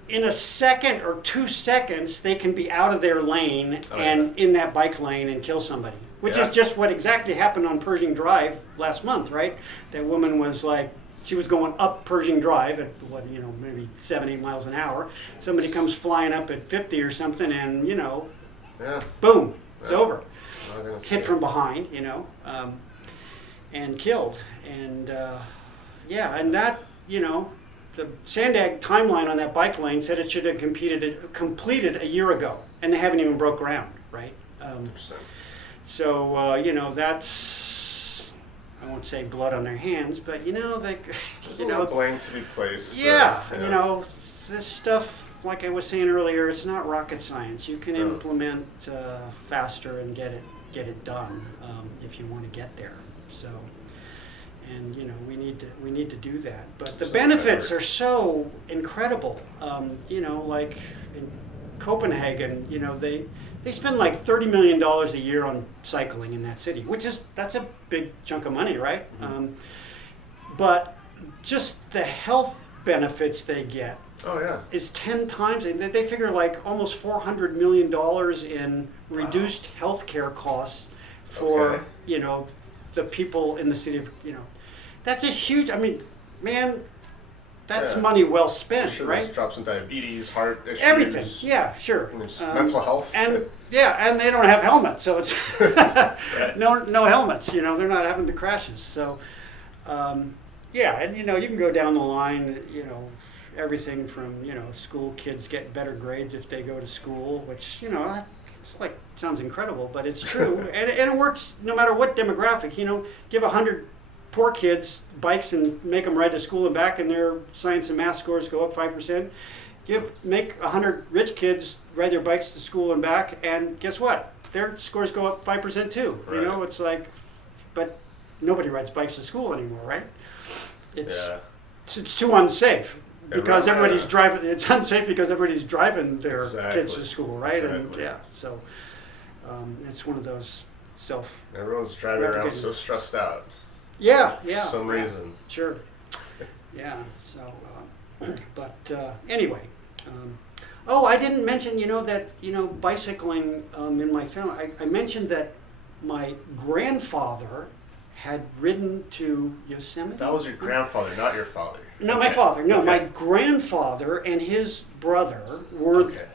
in a second or 2 seconds, they can be out of their lane and in that bike lane and kill somebody. Which Yeah. is just what exactly happened on Pershing Drive last month, right? That woman was like, she was going up Pershing Drive at maybe 7-8 miles an hour. Somebody comes flying up at 50 or something, and Yeah. boom, it's Yeah. over. Not gonna see Hit it. from behind, and killed. And and that, the Sandag timeline on that bike lane said it should have completed a year ago, and they haven't even broke ground, right? 100%. So that's, I won't say blood on their hands, but they, There's a lot of blame to be placed. yeah, this stuff, like I was saying earlier, it's not rocket science. You can No. implement faster and get it done if you want to get there. So, and we need to do that. But the So benefits whatever. are so incredible. Like in Copenhagen, they spend like $30 million a year on cycling in that city, that's a big chunk of money, right? Mm-hmm. But just the health benefits they get Oh yeah. is 10 times. They figure like almost $400 million in reduced health care costs for Okay. the people in the city of That's a huge. Man, that's Yeah. money well I'm spent, sure right? there's drops in diabetes, heart issues. Everything. Yeah, sure. And there's mental health. And and they don't have helmets, so it's Right. no helmets. They're not having the crashes. So and you can go down the line. Everything from school kids get better grades if they go to school, which it's like sounds incredible, but it's true, and it works no matter what demographic. Give 100 poor kids bikes and make them ride to school and back, and their science and math scores go up 5%. Make 100 rich kids ride their bikes to school and back, and guess what? Their scores go up 5% too. Right. It's like, but nobody rides bikes to school anymore, right? Yeah. It's too unsafe because Everyone- everybody's driving. It's unsafe because everybody's driving their kids to Exactly. school, right? And Exactly. so it's one of those self. Everyone's driving around Replicating. so stressed out Yeah. for some reason. Sure. Yeah. So, anyway. I didn't mention, that bicycling in my family. I mentioned that my grandfather had ridden to Yosemite. That was your grandfather, not your father. Not my father. No, my grandfather and his brother were Okay.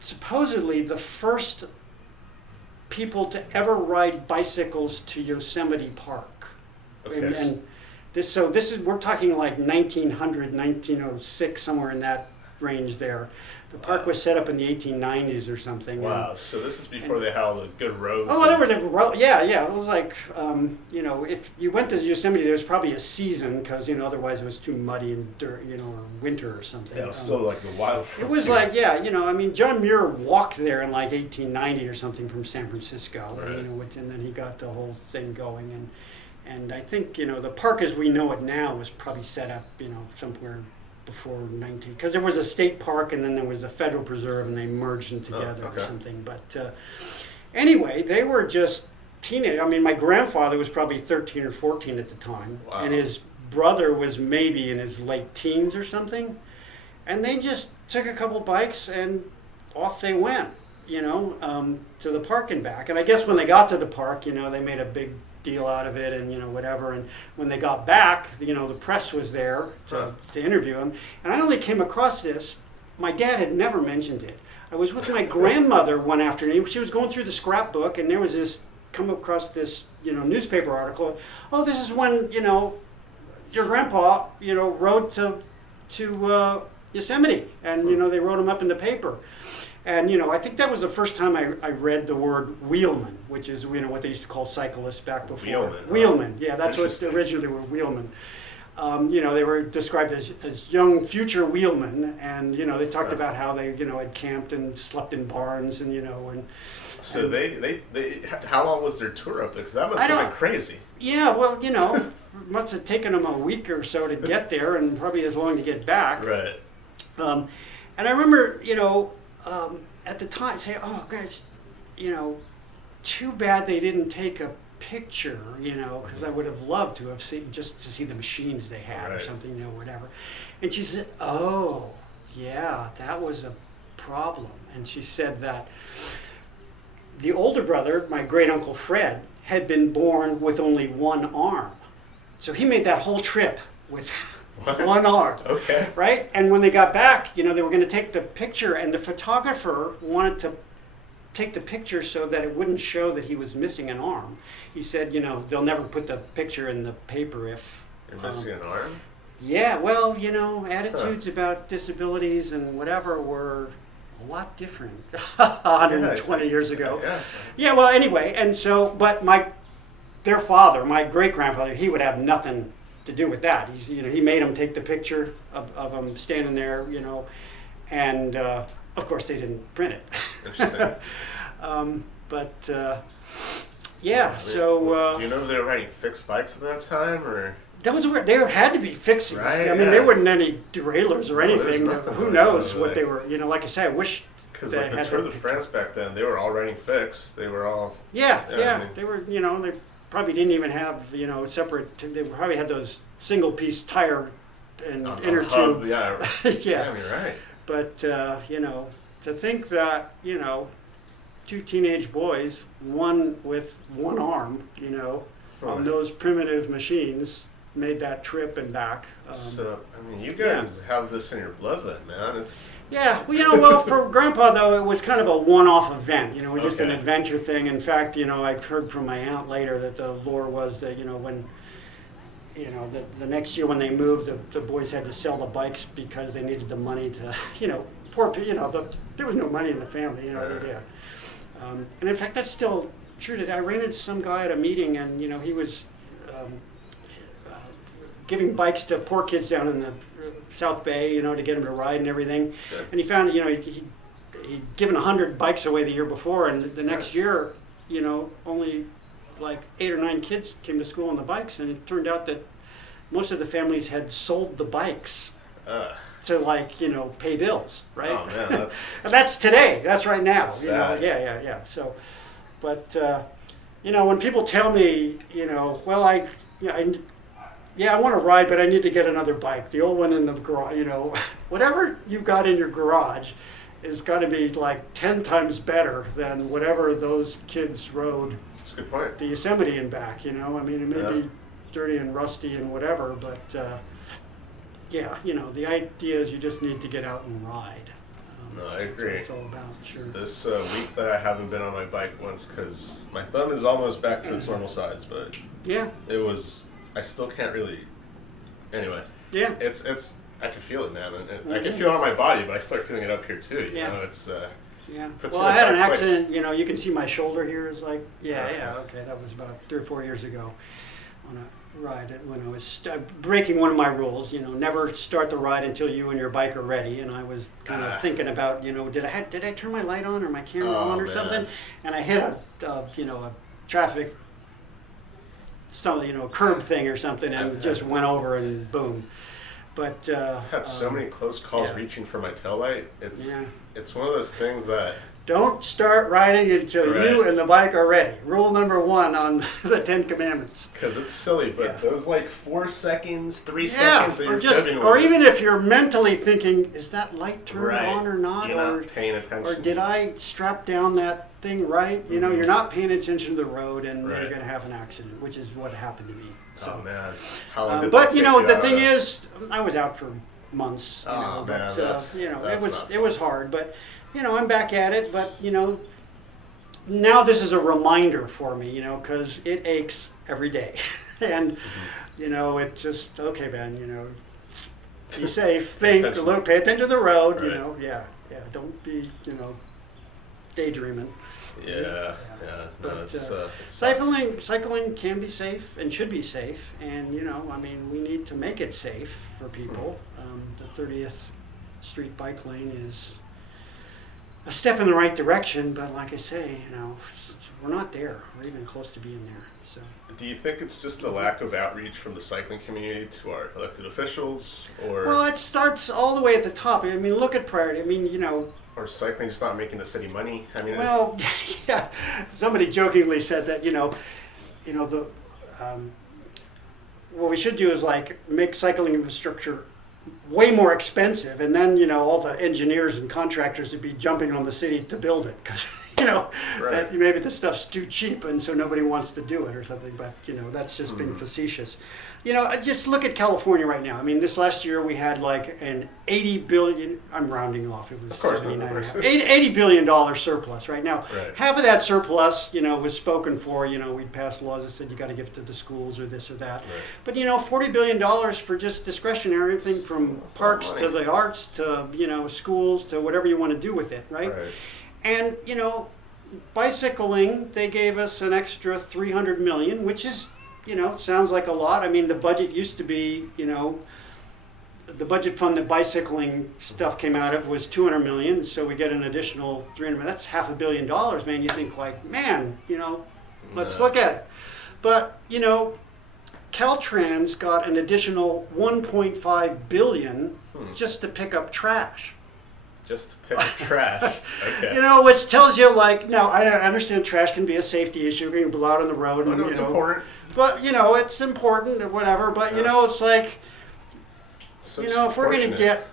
supposedly the first people to ever ride bicycles to Yosemite Park. Okay. And this is, we're talking like 1900, 1906, somewhere in that range there. The park was set up in the 1890s or something. Wow, so this is before they had all the good roads. Oh, there were yeah. It was like, if you went to Yosemite, there was probably a season because otherwise it was too muddy and dirt, or winter or something. Yeah, it was still like the wild It was like, John Muir walked there in like 1890 or something from San Francisco, Right. and then he got the whole thing going, and I think the park as we know it now was probably set up, somewhere before 19, because there was a state park and then there was a federal preserve and they merged them together or okay. something. But anyway, they were just teenage. My grandfather was probably 13 or 14 at the time, Wow. and his brother was maybe in his late teens or something. And they just took a couple bikes and off they went. to the park and back. And I guess when they got to the park, they made a big deal out of it and, whatever. And when they got back, the press was there to interview him. And I only came across this. My dad had never mentioned it. I was with my grandmother one afternoon. She was going through the scrapbook, and there was come across this, newspaper article. Oh, this is when, your grandpa, rode to Yosemite, and they wrote him up in the paper. And I think that was the first time I read the word wheelman, which is what they used to call cyclists back before. Wheelman, yeah, that's what originally were wheelmen. They were described as young future wheelmen, and they talked about how they had camped and slept in barns, and So they how long was their tour up there? Because that must have been crazy. Yeah, well, must have taken them a week or so to get there, and probably as long to get back. Right. And I remember, at the time saying, "Oh, guys, too bad they didn't take a picture, because I would have loved to have seen just to see the machines they had or something, whatever." And she said, "Oh, yeah, that was a problem." And she said that the older brother, my great uncle Fred, had been born with only one arm, so he made that whole trip with one arm. Okay. Right? And when they got back, they were going to take the picture, and the photographer wanted to take the picture so that it wouldn't show that he was missing an arm. He said, they'll never put the picture in the paper if you're missing an arm. Yeah, well, attitudes about disabilities and whatever were a lot different 120 years ago. Yeah, well, anyway, and so, but their father, my great grandfather, he would have nothing to do with that. He's, he made them take the picture of them standing there, and of course they didn't print it. Interesting. Yeah. So. Do you know they were riding fixed bikes at that time, or? They had to be fixings. Right, I mean, there weren't any derailers or anything. Who really knows what they were? Like I say, I wish. Because like the Tour de France back then, they were all riding fixed. They were all. Yeah. I mean, they were. They probably didn't even have separate. They probably had those single-piece tire and inner tube. Yeah. Yeah. You're right. But to think that two teenage boys, one with one arm, on those primitive machines, made that trip and back. So I mean, you guys have this in your blood, then, man. It's. Yeah, well, for Grandpa though, it was kind of a one-off event. It was just an adventure thing. In fact, I heard from my aunt later that the lore was that when. The next year when they moved, the boys had to sell the bikes because they needed the money to, poor people, there was no money in the family, yeah. And in fact, that's still true today. I ran into some guy at a meeting, and, he was giving bikes to poor kids down in the South Bay, to get them to ride and everything. Good. And he found, he'd given 100 bikes away the year before, and the next year, only like 8 or 9 kids came to school on the bikes, and it turned out that most of the families had sold the bikes to pay bills, right? Oh man, that's and that's today. That's right now. That's sad. Yeah. So, but when people tell me, well, I want to ride, but I need to get another bike. The old one in the garage, whatever you've got in your garage is got to be like 10 times better than whatever those kids rode. That's a good point. The Yosemite and back, I mean, it may be dirty and rusty and whatever, but the idea is you just need to get out and ride. No, I agree. That's what it's all about, sure. This week that I haven't been on my bike once because my thumb is almost back to its normal size, but I still can't really. Anyway, it's I can feel it, man, and I can feel it on my body, but I start feeling it up here too. It's. Yeah. Well, I had an accident. You can see my shoulder here is like. Okay, that was about 3 or 4 years ago on a ride when I was breaking one of my rules. Never start the ride until you and your bike are ready. And I was kind of thinking about, did I turn my light on or my camera on or something? And I hit a traffic, curb thing or something, and just went over and boom. But I've had so many close calls reaching for my taillight. It's one of those things that Don't start riding until you Right. and the bike are ready. Rule number 1 on the 10 Commandments. Because it's silly, but Yeah. those like 4 seconds, 3 Yeah, seconds that or you're just, fibbing or with, even if you're mentally thinking, is that light turned right. on or not, You're or not paying attention. or did I strap down that thing right? You know, Mhm. you're not paying attention to the road, and Right. you're going to have an accident, which is what happened to me. So, Oh man, how long did but that you take know, the out thing of? is, I was out for months. You Oh, know, man, but that's- you know, that's it not was hard. But you know, I'm back at it. But you know, now this is a reminder for me. You know, because it aches every day, and you know, it just okay, man. You know, be safe. Think, attention. look, pay attention to the road. You Right. know, yeah. Don't be, you know, daydreaming. Yeah. But No, it sucks. cycling can be safe and should be safe, and you know, I mean, we need to make it safe for people. The 30th Street bike lane is a step in the right direction, but like I say, you know, we're not there. We're even close to being there. So. Do you think it's just a lack of outreach from the cycling community to our elected officials, or Well, it starts all the way at the top. I mean, look at priority. I mean, you know. or cycling just not making the city money? I mean, Well, yeah. Somebody jokingly said that what we should do is like make cycling infrastructure way more expensive, and then you know all the engineers and contractors would be jumping on the city to build it because you know Right. that maybe the stuff's too cheap and so nobody wants to do it or something. But you know that's just being Mm-hmm. facetious. You know, just look at California right now. I mean, this last year we had like an 80 billion. I'm rounding off. It was Of course, 79 of course. $80 billion surplus right now. Right. Half of that surplus, you know, was spoken for. You know, we'd passed laws that said you got to give it to the schools or this or that. Right. But you know, $40 billion for just discretionary, everything from parks to the arts to you know schools to whatever you want to do with it, right? Right. And you know, bicycling, they gave us an extra 300 million, which is, you know, sounds like a lot. I mean, the budget used to be, you know, the budget fund that bicycling stuff came out of was 200 million, so we get an additional 300 million. That's $500 million, man. You think like, man, you know, let's No. look at it. But, you know, Caltrans got an additional 1.5 billion just to pick up trash. Just to pick up trash. Okay. You know, which tells you like, now I understand trash can be a safety issue, you can blow out on the road, I and know you it's know, important. but you know, it's important or whatever. But you Yeah. know, it's like, So you know, if we're going to fortunate. get,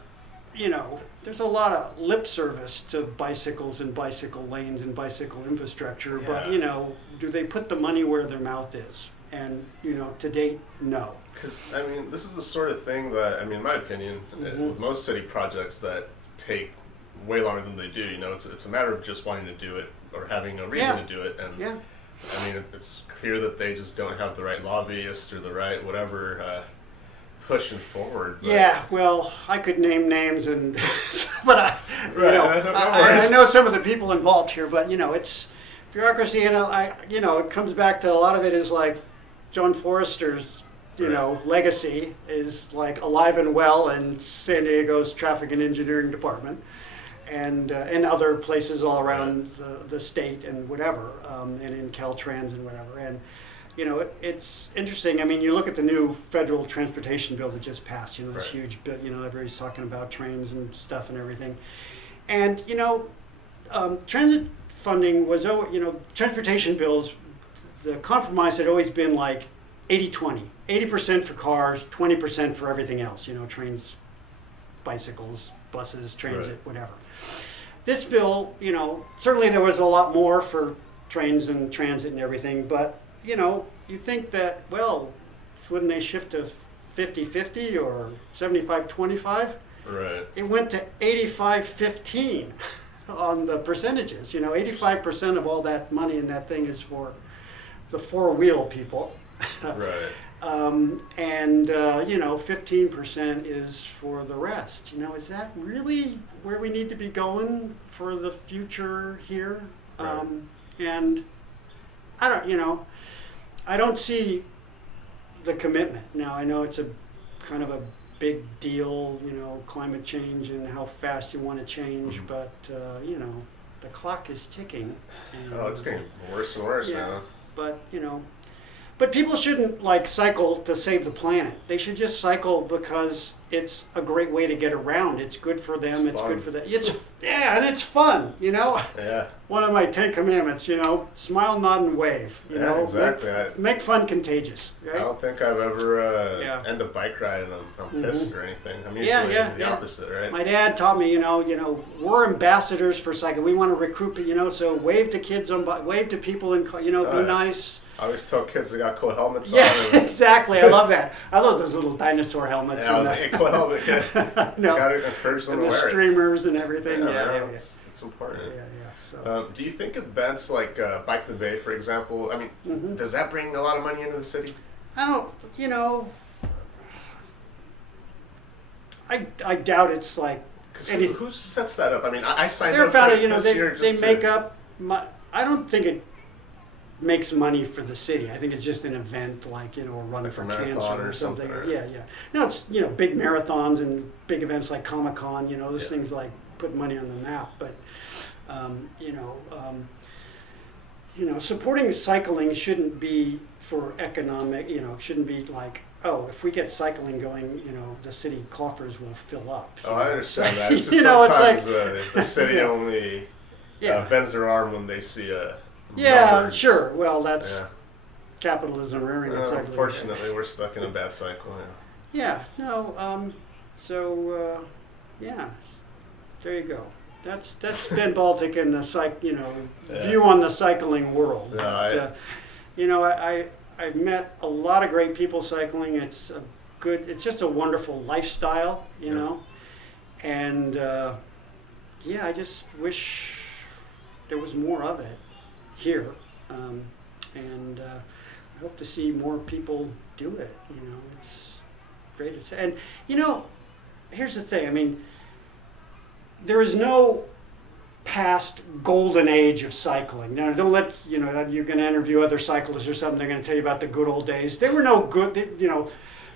you know, there's a lot of lip service to bicycles and bicycle lanes and bicycle infrastructure, but Yeah. you know, do they put the money where their mouth is? And you know, to date, no. Because, I mean, this is the sort of thing that, I mean, in my opinion, with most city projects that take way longer than they do, you know, it's a matter of just wanting to do it or having no reason Yeah. to do it. And, Yeah. I mean, it's clear that they just don't have the right lobbyists or the right whatever pushing forward. But Yeah, well, I could name names, and but you Right, know, I don't know I worries. know some of the people involved here, but you know, it's bureaucracy, and you know, it comes back to a lot of it is like John Forrester's, you Right. know, legacy is like alive and well in San Diego's traffic and engineering department, and in other places all around the state and whatever, and in Caltrans and whatever, and. You know, it's interesting. I mean, you look at the new federal transportation bill that just passed. You know, this Right. huge bill. You know, everybody's talking about trains and stuff and everything. And you know, transit funding was, you know, transportation bills. The compromise had always been like 80-20. 80% for cars, 20% for everything else. You know, trains, bicycles, buses, transit, Right. whatever. This bill, you know, certainly there was a lot more for trains and transit and everything, but you know, you think that, well, wouldn't they shift to 50-50 or 75-25? Right. It went to 85-15 on the percentages. You know, 85% of all that money in that thing is for the four-wheel people. Right. And, you know, 15% is for the rest. You know, is that really where we need to be going for the future here? Right. And I don't, you know, I don't see the commitment. Now, I know it's a kind of a big deal, you know, climate change and how fast you want to change, Mhm. but, you know, the clock is ticking. And, Oh, it's getting worse and worse yeah, now. but, you know, But people shouldn't like cycle to save the planet. They should just cycle because it's a great way to get around. It's good for them. It's good for them. Yeah, and it's fun. Yeah. One of my 10 commandments. Smile, nod, and wave. Yeah, exactly. Make fun contagious. Right? I don't think I've ever Yeah. end a bike ride and I'm pissed or anything. I'm usually the opposite, right? My dad taught me, we're ambassadors for cycling. We want to recruit, so wave to kids wave to people and be nice. I always tell kids they got cool helmets on. Yeah, exactly. I love that. I love those little dinosaur helmets. Yeah, I was like, hey, cool helmet, kid. No. You gotta encourage them And to the wear it. streamers and everything. Yeah. It's important. Yeah. So. Do you think events like Bike the Bay, for example, I mean, does that bring a lot of money into the city? I don't, I doubt it's like. Because who sets that up? I mean, I signed They're up for founded, it this year. they make up. I don't think it makes money for the city. I think it's just an event like, a run Like for a cancer marathon or or something. something, or- Yeah. No, it's, big marathons and big events like Comic-Con, those things like put money on the map. But, supporting cycling shouldn't be for economic, shouldn't be like, oh, if we get cycling going, the city coffers will fill up. Oh, I understand that. It's just It's sometimes like, the city only bends their arm when they see numbers. Sure. Well, that's capitalism rearing its ugly head. Unfortunately, we're stuck in a bad cycle. Yeah. No. So there you go. That's Ben Baltic and the view on the cycling world. No, But, I've met a lot of great people cycling. It's just a wonderful lifestyle, and I just wish there was more of it here, and I hope to see more people do it. It's great. And here's the thing. I mean, there is no past golden age of cycling. Now, don't let you're going to interview other cyclists or something. They're going to tell you about the good old days. They were no good.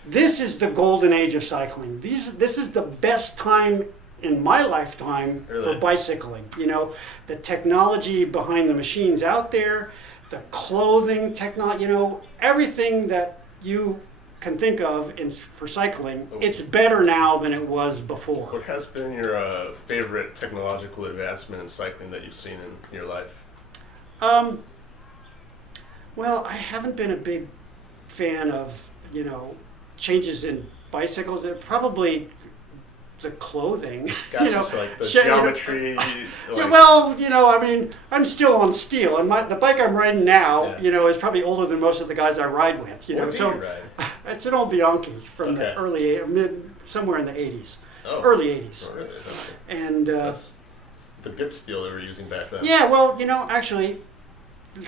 This is the golden age of cycling. This is the best time in my lifetime for bicycling. The technology behind the machines out there, the clothing technology. Everything that you can think of for cycling, it's better now than it was before. What has been your favorite technological advancement in cycling that you've seen in your life? Well, I haven't been a big fan of, changes in bicycles. They're probably the clothing. Gotcha, so like the geometry. I mean, I'm still on steel, and the bike I'm riding now, is probably older than most of the guys I ride with. What do you ride? It's an old Bianchi from the somewhere in the 80s, early 80s. Oh, really? Okay. And that's the good steel they were using back then. Yeah, well, actually,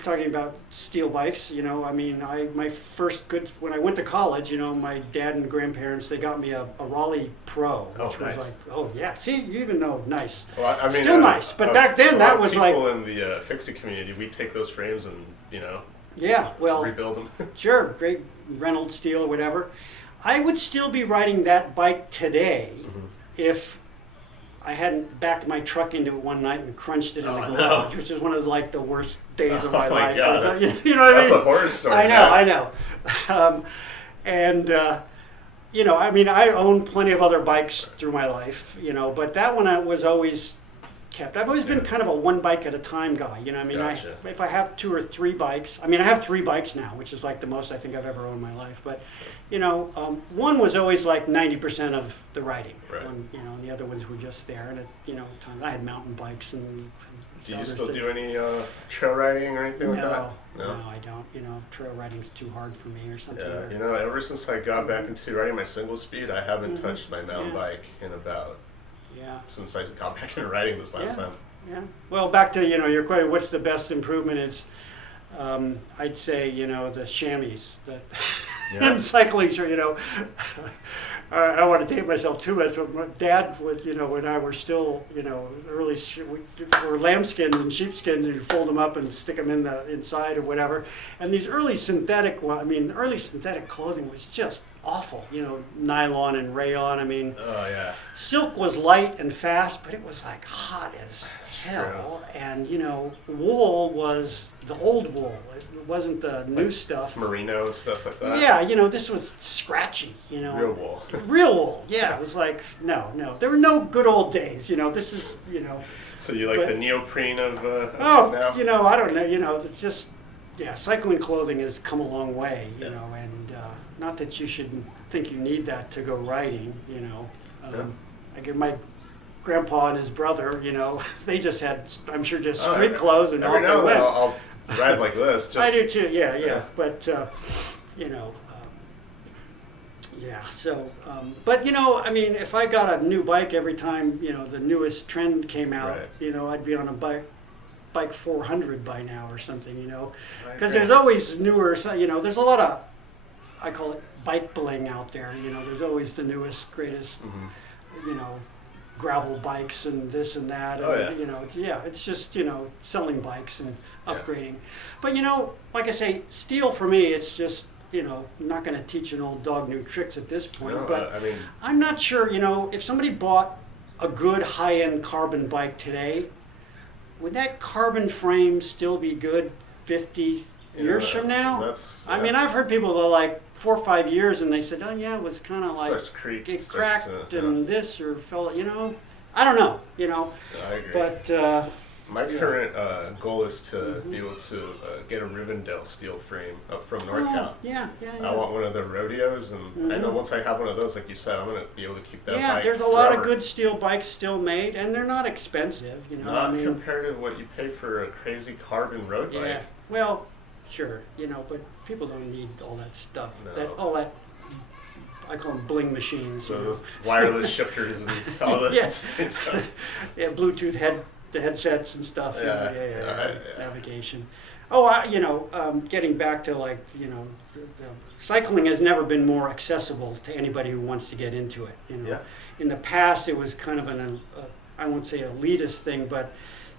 talking about steel bikes, I mean, when I went to college, my dad and grandparents, they got me a Raleigh Pro, which was like, see, you even know, nice. Well, I mean, still nice, but back then that was like. People in the fixie community, we take those frames and, rebuild them. Sure, great Reynolds steel or whatever. I would still be riding that bike today if I hadn't backed my truck into it one night and crunched it in the garage, which is one of the worst days of my life. God, you know what I mean? That's a horror story. I know. I mean, I own plenty of other bikes through my life, but that one I was always kept. I've always been kind of a one bike at a time guy. I mean, Gotcha. if I have 2 or 3 bikes, I mean, I have 3 bikes now, which is like the most I think I've ever owned in my life. But, one was always like 90% of the riding. Right. And the other ones were just there. And, times I had mountain bikes and. Do you still do any trail riding or anything like that? No, I don't. Trail riding's too hard for me or something. Yeah, ever since I got back into riding my single speed, I haven't touched my mountain bike in about. Since I got back into riding this last time. Yeah. Well, back to your question. What's the best improvement? Is I'd say the chamois that in cycling. Sure, I don't want to date myself too much, but my dad was when I were still early were lambskins and sheepskins, and you fold them up and stick them inside or whatever. And these early synthetic clothing was just awful. Nylon and rayon. I mean, Oh yeah. silk was light and fast, but it was like hot as That's hell. And wool was the old wool. It wasn't the new stuff. Merino and stuff like that. Yeah, this was scratchy. Real wool. Real wool. Yeah, it was like no. There were no good old days. This is So you like but- the neoprene of now? I don't know. It's just cycling clothing has come a long way. And not that you should think you need that to go riding. I give my grandpa and his brother, they just had, I'm sure, just street clothes and every off now they and then went. I'll ride like this. Just, I do too, yeah. Yeah. But, so, but I mean, if I got a new bike every time, the newest trend came out, Right. I'd be on a bike 400 by now or something, I because agree. there's always newer, there's a lot of, I call it bike bling out there, there's always the newest, greatest, gravel bikes and this and that, and, Oh, yeah. it's just, selling bikes and Yeah. upgrading. But, like I say, steel for me, it's just, I'm not going to teach an old dog new tricks at this point, No, but I mean, I'm not sure, if somebody bought a good high-end carbon bike today, would that carbon frame still be good 50 years from now? That's. I mean, I've heard people that are like 4 or 5 years and they said, oh yeah, it was kind of like starts creak, it starts cracked to- and this or fell, I don't know, I agree. but My current goal is to be able to get a Rivendell steel frame up from NorCal. yeah. I want one of the rodeos, and I know Mhm. once I have one of those, like you said, I'm gonna be able to keep that Yeah, bike there's a lot of forever. good steel bikes still made, and they're not expensive, Not I mean, compared to what you pay for a crazy carbon road yeah. bike. Well, sure, but people don't need all that stuff. No. All that I call them bling machines. So those wireless shifters and all that Yes. stuff. Yeah, Bluetooth the headsets and stuff. Yeah. Navigation. Oh, getting back to the cycling has never been more accessible to anybody who wants to get into it. Yeah. In the past, it was kind of I won't say elitist thing, but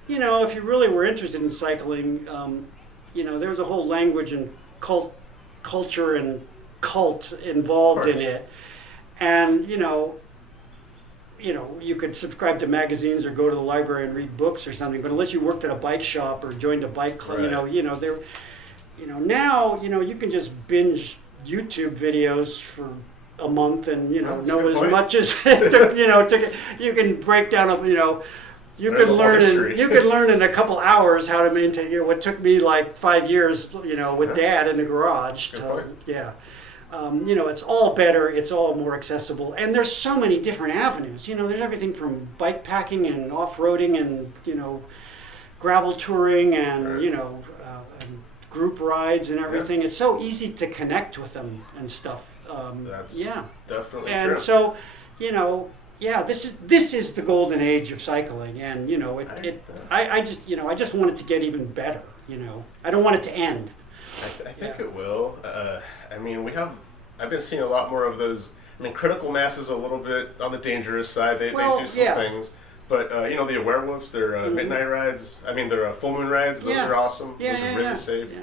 if you really were interested in cycling, there was a whole language and culture and cult involved in it, and you could subscribe to magazines or go to the library and read books or something, but unless you worked at a bike shop or joined a bike club, now you can just binge YouTube videos for a month and That's a know good as point. much as you can break down you Learn could the whole learn history. in a couple hours how to maintain what took me like 5 years with Dad in the garage. Good point. It's all better, it's all more accessible, and there's so many different avenues. There's everything from bike packing and off-roading and gravel touring and and group rides and everything. It's so easy to connect with them and stuff. That's Yeah, definitely and true. so this is the golden age of cycling, and I just want it to get even better. I don't want it to end. I think it will. I mean, I've been seeing a lot more of those. I mean, Critical Mass is a little bit on the dangerous side. They do some things. But, the Werewolves, their midnight rides, their full moon rides, those are awesome. Those are really safe. Yeah.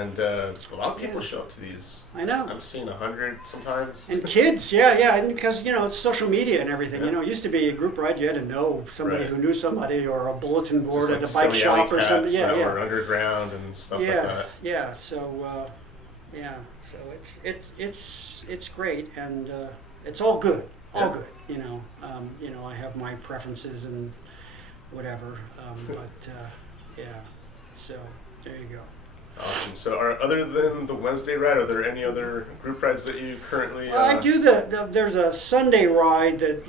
And a lot of people show up to these. I know. I'm seeing 100 sometimes. And kids, and because it's social media and everything. Yeah. It used to be a group ride. You had to know somebody Right. who knew somebody, or a bulletin Just board like at a bike silly shop alley or something. cats Yeah, that yeah. were underground and stuff like that. So it's great, and it's all good, Yeah. I have my preferences and whatever, so there you go. Awesome. So, other than the Wednesday ride, are there any other group rides that you currently? Well, I do there's a Sunday ride that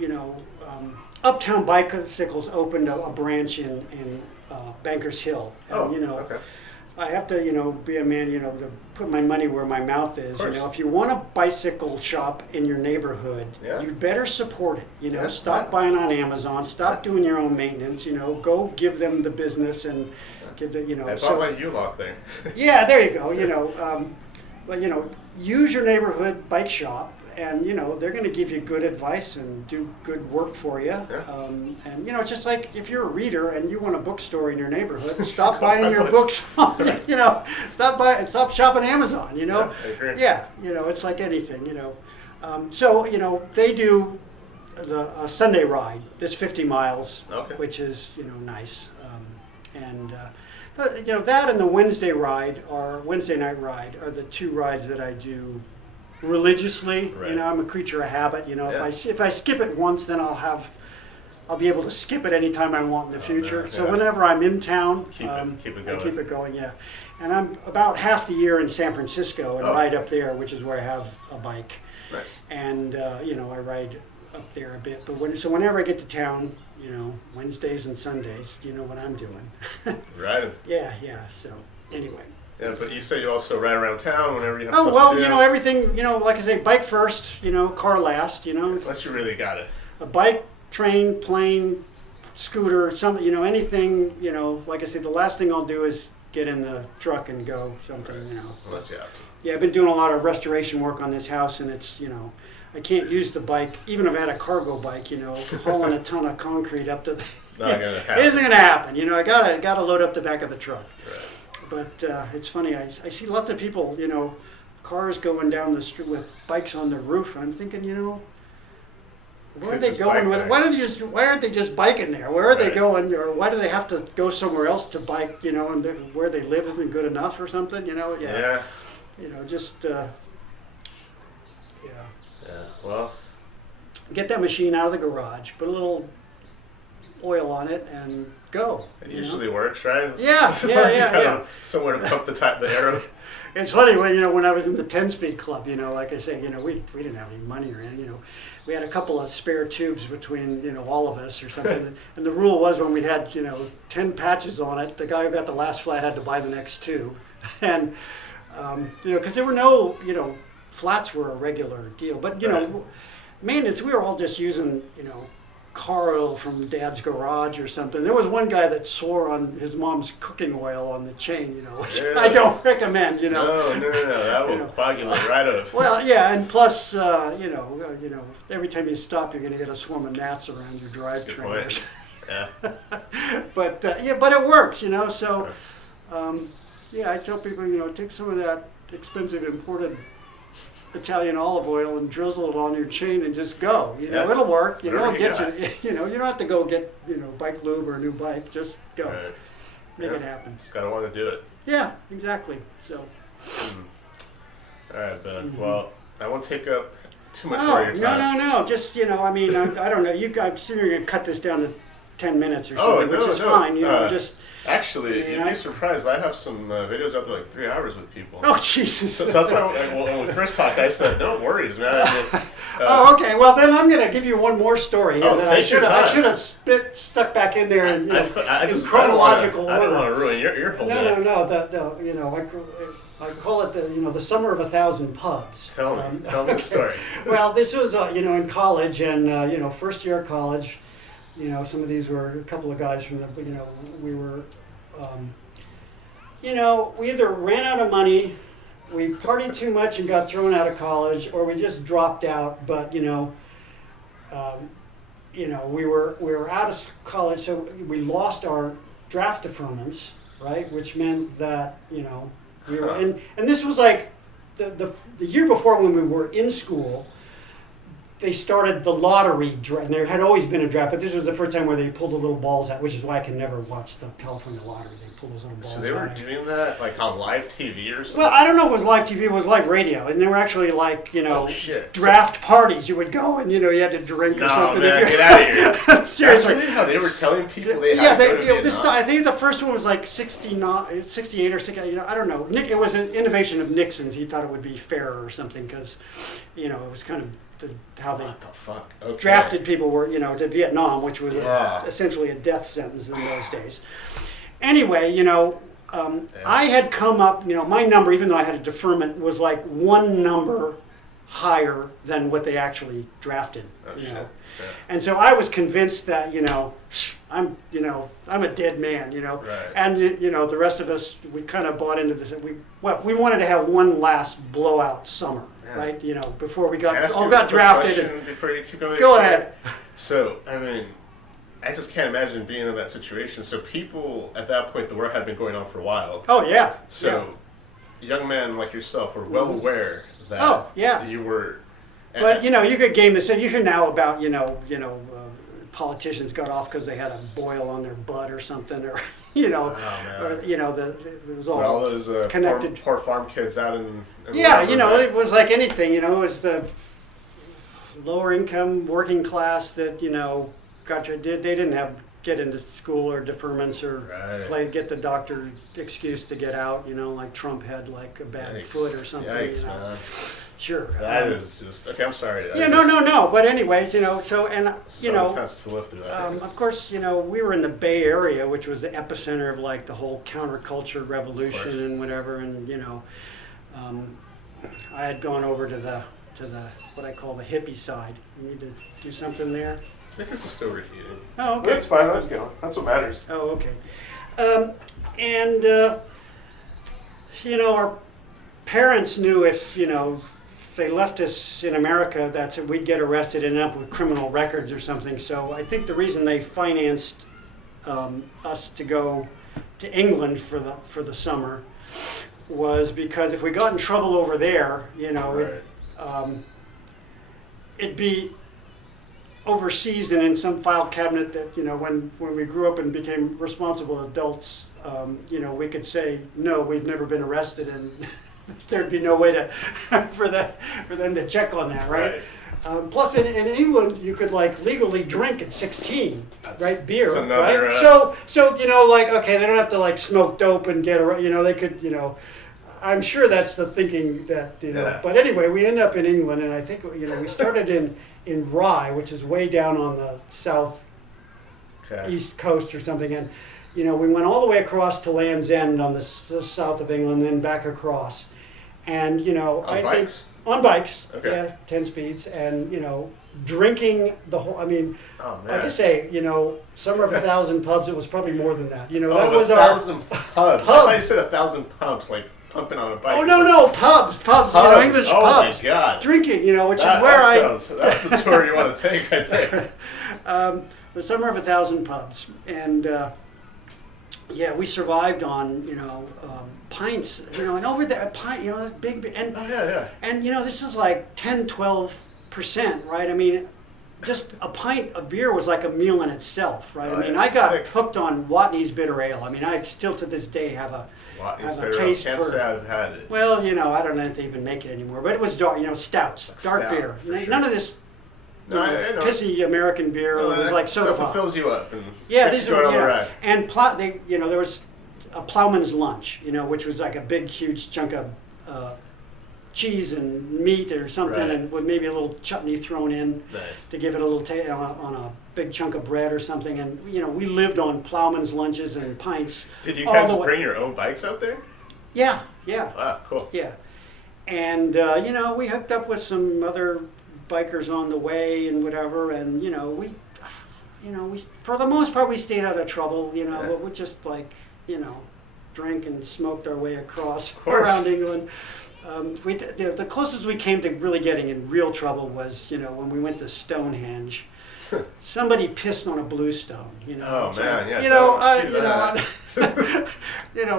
Uptown Bicycles opened a branch in Bankers Hill. And, okay. I have to be a man to put my money where my mouth is. Of course. If you want a bicycle shop in your neighborhood, Yeah. you better support it. Yeah. Stop buying on Amazon. Stop doing your own maintenance. Go give them the business and give the I bought my U-Lock there. Yeah, there you go. But use your neighborhood bike shop, and they're going to give you good advice and do good work for you. Yeah. And it's just like if you're a reader and you want a bookstore in your neighborhood, stop Go buying buy your books. books. Stop shopping Amazon. Yeah, I agree. Yeah, it's like anything. So, they do the Sunday ride. That's 50 miles, Okay. which is, nice. That and the Wednesday ride or Wednesday night ride are the two rides that I do religiously. Right. I'm a creature of habit. Yeah. If I skip it once, then I'll be able to skip it anytime I want in the future. yeah. So whenever I'm in town, Keep it going. I keep it going. Yeah, and I'm about half the year in San Francisco and ride up there, which is where I have a bike. Nice. And I ride up there a bit. But whenever I get to town, Wednesdays and Sundays, you know what I'm doing. Right. Yeah. So anyway. Yeah, but you say you also ride around town whenever you have Oh stuff well, to do. everything. Like I say, bike first. Car last. Unless you really got it. A bike, train, plane, scooter, something. Anything. Like I say, the last thing I'll do is get in the truck and go something. Unless you have to. Yeah, I've been doing a lot of restoration work on this house, and it's I can't use the bike, even if I had a cargo bike, hauling a ton of concrete up to the. Not gonna happen. It isn't gonna happen. I gotta load up the back of the truck. Right. But it's funny. I see lots of people, cars going down the street with bikes on the roof, and I'm thinking, where are Could they just going bike with there. it? Why aren't they just biking there? Where are they Right. going, or why do they have to go somewhere else to bike? And where they live isn't good enough or something. Yeah. Just Yeah. Well. get that machine out of the garage, put a little oil on it, and go. It usually works, right? Yeah, As long as you yeah. have somewhere to pump the arrow. It's funny when I was in the 10-speed club, like I say, we didn't have any money or anything, we had a couple of spare tubes between, all of us or something. And the rule was when we had, 10 patches on it, the guy who got the last flat had to buy the next two. And, because there were no, flats were a regular deal. But, Right. maintenance, we were all just using, car oil from Dad's garage or something. There was one guy that swore on his mom's cooking oil on the chain, which Yeah. I don't recommend, No. That will coagulate right up. Well, yeah, and plus, every time you stop, you're going to get a swarm of gnats around your Good drivetrain. point. Yeah. But but it works, So, I tell people, take some of that expensive imported Italian olive oil and drizzle it on your chain and just go. Yeah. It'll work. Whatever It'll you get you. You don't have to go get bike lube or a new bike. Just go. Right. Make Yeah. it happen. Just gotta want to do it. Yeah, exactly. So. All right, Ben. Well, I won't take up too much No, more of your time. no. Just I don't know. I'm assuming you're gonna cut this down to 10 minutes or Oh, something, no, which is no. fine. Just. Actually, You you'd know? be surprised. I have some videos out there like 3 hours with people. Oh Jesus. So that's why when we first talked, I said, "No worries, man." I mean, Oh, okay. Well, then I'm gonna give you one more story here Oh, that take your time. I should have stuck back in there and I in just chronological I don't order. want to ruin your whole day. No. I call it the summer of 1,000 pubs. Tell me the story. Well, this was in college and first year of college. Some of these were a couple of guys from the we were we either ran out of money, we partied too much and got thrown out of college, or we just dropped out. But we were out of college, so we lost our draft deferments, right? Which meant that we were and this was like the year before when we were in school. They started the lottery draft, and there had always been a draft, but this was the first time where they pulled the little balls out, which is why I can never watch the California lottery. They pull those little balls out. So they were doing that like on live TV or something. Well, I don't know if it was live TV, it was live radio, and they were actually like, Oh, shit. draft parties. You would go and, you had to drink or No, something. man, get out of here. Seriously. That's really how they were telling people they Yeah, had to go to this Vietnam. I think the first one was like 69, 68 or 60, I don't know. It was an innovation of Nixon's. He thought it would be fairer or something because, it was kind of how they What the fuck? Okay. drafted people were, to Vietnam, which was Yeah. essentially a death sentence in those days. Anyway, I had come up, my number, even though I had a deferment, was like one number higher than what they actually drafted. Oh, shit. Yeah. And so I was convinced that, I'm a dead man, Right. And, the rest of us, we kind of bought into this. We wanted to have one last blowout summer, Yeah. right? Before we Can I ask all you a got quick drafted. question before you keep going? Go ahead. So, I mean, I just can't imagine being in that situation. So people, at that point, the war had been going on for a while. Oh, yeah. So young men like yourself were well aware that Oh, yeah. you were But you could game this, and you hear now about politicians got off because they had a boil on their butt or something, or it was all those connected. Poor farm kids out in it was like anything. It was the lower income working class that they didn't get into school or deferments or get the doctor excuse to get out. Like Trump had like a bad foot or something. Yikes, man. Sure. That is just okay. I'm sorry. No. But anyways, intense to live through that. Of course, we were in the Bay Area, which was the epicenter of like the whole counterculture revolution and whatever. And I had gone over to the what I call the hippie side. You need to do something there. I think it's just overheating. Oh, okay. That's fine. Let's go. That's what matters. Oh, okay. Our parents knew if they left us in America, we'd get arrested and end up with criminal records or something. So I think the reason they financed us to go to England for the summer was because if we got in trouble over there, it'd be overseas and in some file cabinet that when we grew up and became responsible adults, we could say no, we've never been arrested, and there'd be no way to for them to check on that, right? Plus, in England, you could like legally drink at 16, right? Beer, another, right? So okay, they don't have to like smoke dope and get they could I'm sure that's the thinking that But anyway, we end up in England, and I think we started in Rye, which is way down on the south east coast or something, and we went all the way across to Land's End on the south of England, then back across, and on bikes, okay. 10 speeds, and drinking the whole. I mean, like I say, Summer of 1,000 pubs. It was probably more than that. That was 1,000 pubs. I thought you said 1,000 pumps, like pumping on a bike. Oh no, pubs. English pubs. Oh my God. Drinking, which is where that's the tour you want to take, I think. The Summer of 1,000 pubs, and we survived on pints, and over there a pint, big, and and this is like 10-12%, right? I mean, just a pint of beer was like a meal in itself, right? I mean, I got hooked on Watney's Bitter Ale. I mean, I still to this day have a taste Can't for. say I've had it. Well, I don't know if they even make it anymore, but it was dark, stouts, Like dark stout, beer. for sure. None of this I know. pissy American beer. No, it was that like soda stuff pop. fills you up and Yeah, gets these you going are on the ride. and there was a plowman's lunch, which was like a big, huge chunk of cheese and meat or something, Right. and with maybe a little chutney thrown in Nice. to give it a little taste on a big chunk of bread or something. And we lived on plowman's lunches and pints. Did you all guys the way- bring your own bikes out there? Yeah. Wow, cool. Yeah, and we hooked up with some other bikers on the way and whatever, and we for the most part we stayed out of trouble, but we just like drank and smoked our way across around England. The closest we came to really getting in real trouble was when we went to Stonehenge. Somebody pissed on a bluestone, Oh man, yeah.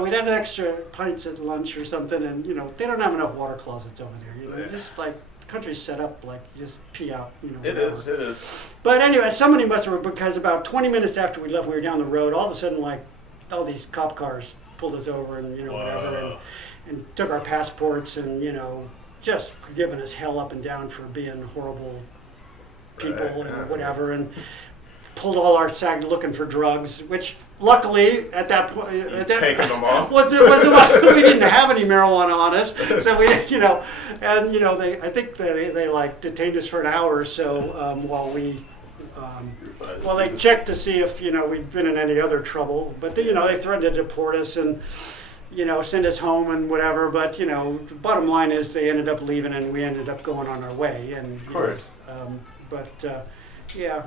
We'd had extra pints at lunch or something, and they don't have enough water closets over there. Yeah. Just like the country's set up, like you just pee out. It is. But anyway, somebody must have, because about 20 minutes after we left, we were down the road. All of a sudden, like all these cop cars pulled us over and whatever, and took our passports and just giving us hell up and down for being horrible people and whatever, and pulled all our sack looking for drugs, which luckily at that point taking them all. We didn't have any marijuana on us, so we I think they like detained us for an hour or so while we they checked to see if we'd been in any other trouble, but they threatened to deport us and send us home and whatever, but the bottom line is they ended up leaving and we ended up going on our way, and Of course. Yeah.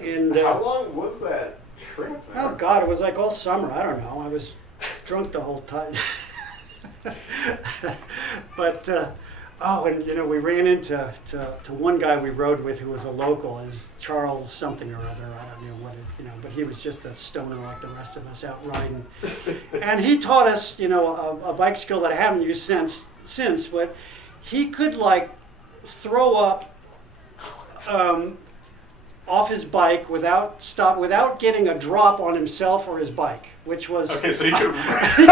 And How long was that trip? oh God, it was like all summer. I don't know. I was drunk the whole time. But and we ran into one guy we rode with who was a local, is Charles something or other. I don't know what but he was just a stoner like the rest of us out riding, and he taught us a bike skill that I haven't used since. But he could like throw up off his bike without getting a drop on himself or his bike, which was Okay, so you could you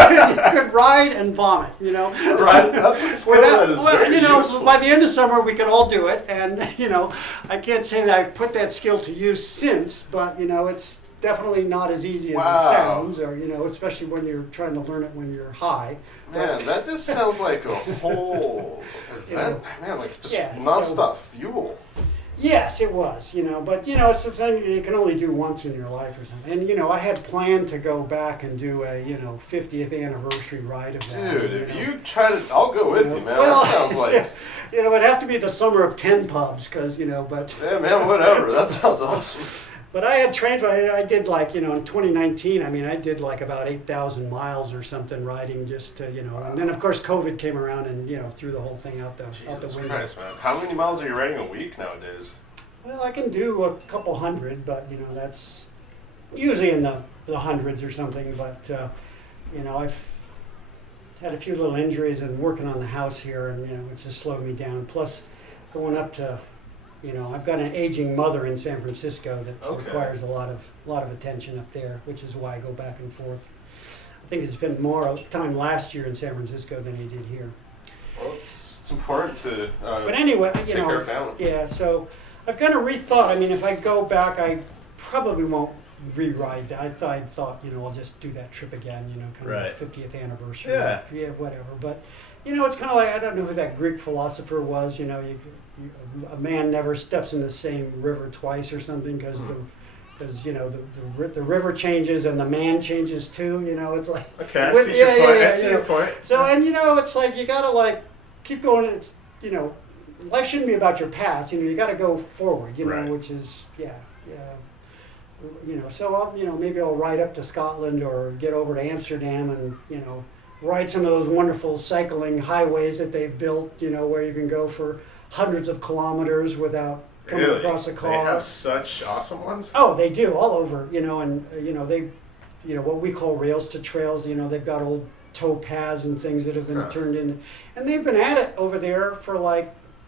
could ride and vomit, right. That's a skill that is very useful. by the end of summer we could all do it, and I can't say that I've put that skill to use since, but it's definitely not as easy as it sounds, or especially when you're trying to learn it when you're high. Man, that just sounds like a whole event. Man, like just nonstop fuel. Yes, it was, but it's the thing you can only do once in your life or something. And I had planned to go back and do a 50th anniversary ride of that. Dude, if you try to, I'll go with you, man. Well, that sounds like it'd have to be the summer of 10 pubs, because but yeah, man, whatever. That sounds awesome. But I had trained. I did in 2019. I did about 8,000 miles or something riding just to and then of course COVID came around and threw the whole thing out the window. Christ, man. How many miles are you riding a week nowadays? Well, I can do a couple hundred, but that's usually in the hundreds or something. But I've had a few little injuries and working on the house here, and it's just slowed me down. Plus, going up to I've got an aging mother in San Francisco that requires a lot of attention up there, which is why I go back and forth. I think it's been more time last year in San Francisco than I did here. Well, it's important to but anyway, take care of family. Yeah, so I've kind of rethought. If I go back, I probably won't re-ride that. I thought I'll just do that trip again, kind of the 50th anniversary. Yeah, whatever. But it's kind of like, I don't know who that Greek philosopher was. A man never steps in the same river twice or something, because the river changes and the man changes too. It's like okay, I see your point. I see your point. So and it's like you gotta keep going. It's life shouldn't be about your past. You got to go forward. Right. Which is So I'll maybe I'll ride up to Scotland or get over to Amsterdam and ride some of those wonderful cycling highways that they've built. Where you can go for hundreds of kilometers without coming across a car. They have such awesome ones. Oh, they do all over. And they, what we call rails to trails. They've got old tow paths and things that have been turned in, and they've been at it over there for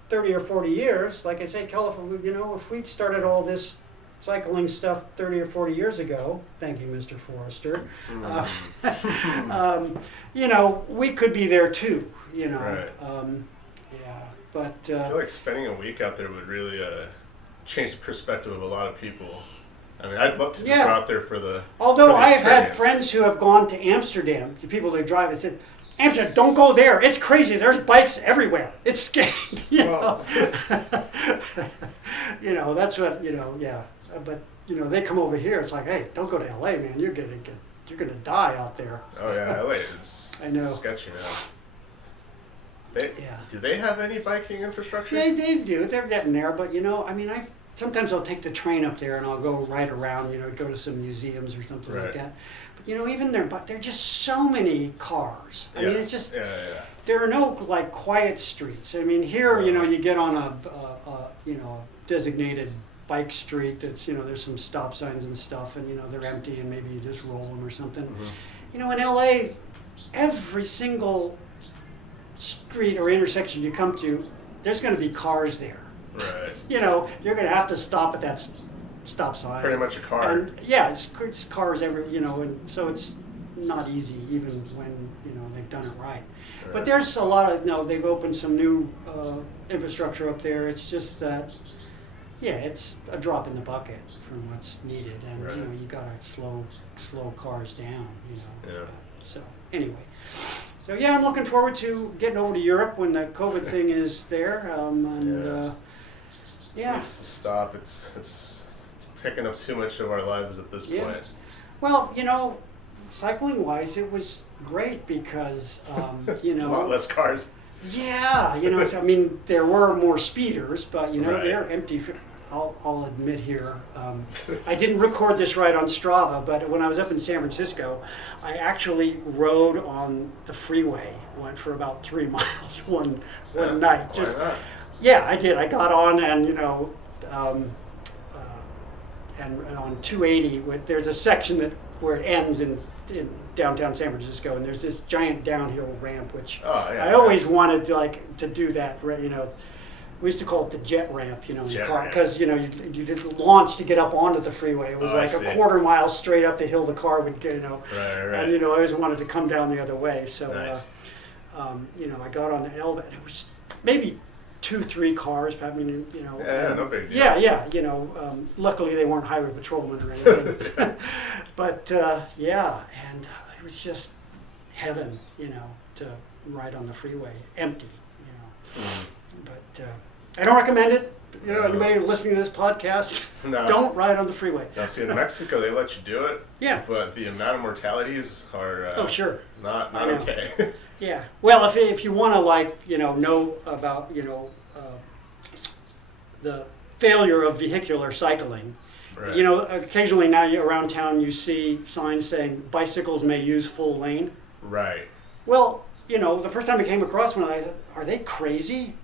30 or 40 years. Like I say, California. If we'd started all this cycling stuff 30 or 40 years ago, thank you, Mr. Forrester. We could be there too. Right. But I feel like spending a week out there would really change the perspective of a lot of people. I'd love to just go out there for the. Although I have had friends who have gone to Amsterdam, the people that drive, and said, Amsterdam, don't go there. It's crazy. There's bikes everywhere. It's scary. That's what Yeah, but they come over here. It's like, hey, don't go to LA, man. You're gonna die out there. Oh yeah, LA is. I know. Sketchy now. Do they have any biking infrastructure? They do. They're getting there, but sometimes I'll take the train up there and I'll go right around. Go to some museums or something like that. But even there, but there are just so many cars. It's just there are no quiet streets. Here you get on a designated bike street that's there's some stop signs and stuff, and they're empty, and maybe you just roll them or something. In LA, every single street or intersection you come to, there's going to be cars there. Right. You're going to have to stop at that stop sign. Pretty much a car. And it's cars every, and so it's not easy even when they've done it right. But there's a lot of they've opened some new infrastructure up there. It's just that it's a drop in the bucket from what's needed, and you got to slow cars down. So anyway. So I'm looking forward to getting over to Europe when the COVID thing is there. It needs to stop. It's taking up too much of our lives at this point. Well, cycling wise, it was great because a lot less cars. Yeah, there were more speeders, but they're empty. I'll admit here, I didn't record this right on Strava, but when I was up in San Francisco, I actually rode on the freeway, went for about 3 miles one night. Yeah, I did. I got on and and on 280, there's a section where it ends in downtown San Francisco, and there's this giant downhill ramp, which I always wanted to do that, We used to call it the jet ramp, in the Jet car, ramp. because you did launch to get up onto the freeway. It was Oh, I like see. a quarter mile straight up the hill the car would, Right, right. and I always wanted to come down the other way. So, Nice. I got on the elevator. It was maybe 2-3 cars. I mean, Yeah, no big deal. Yeah. Luckily they weren't highway patrolmen or anything. But and it was just heaven, to ride on the freeway, empty, Mm. But I don't recommend it. Anybody listening to this podcast, No. don't ride on the freeway. Now, see, in Mexico, they let you do it. Yeah. But the amount of mortalities are Oh, sure. not I know. okay. Yeah. Well, if you want to know about the failure of vehicular cycling, Right. occasionally now around town you see signs saying bicycles may use full lane. Right. Well, the first time I came across one, I thought, are they crazy?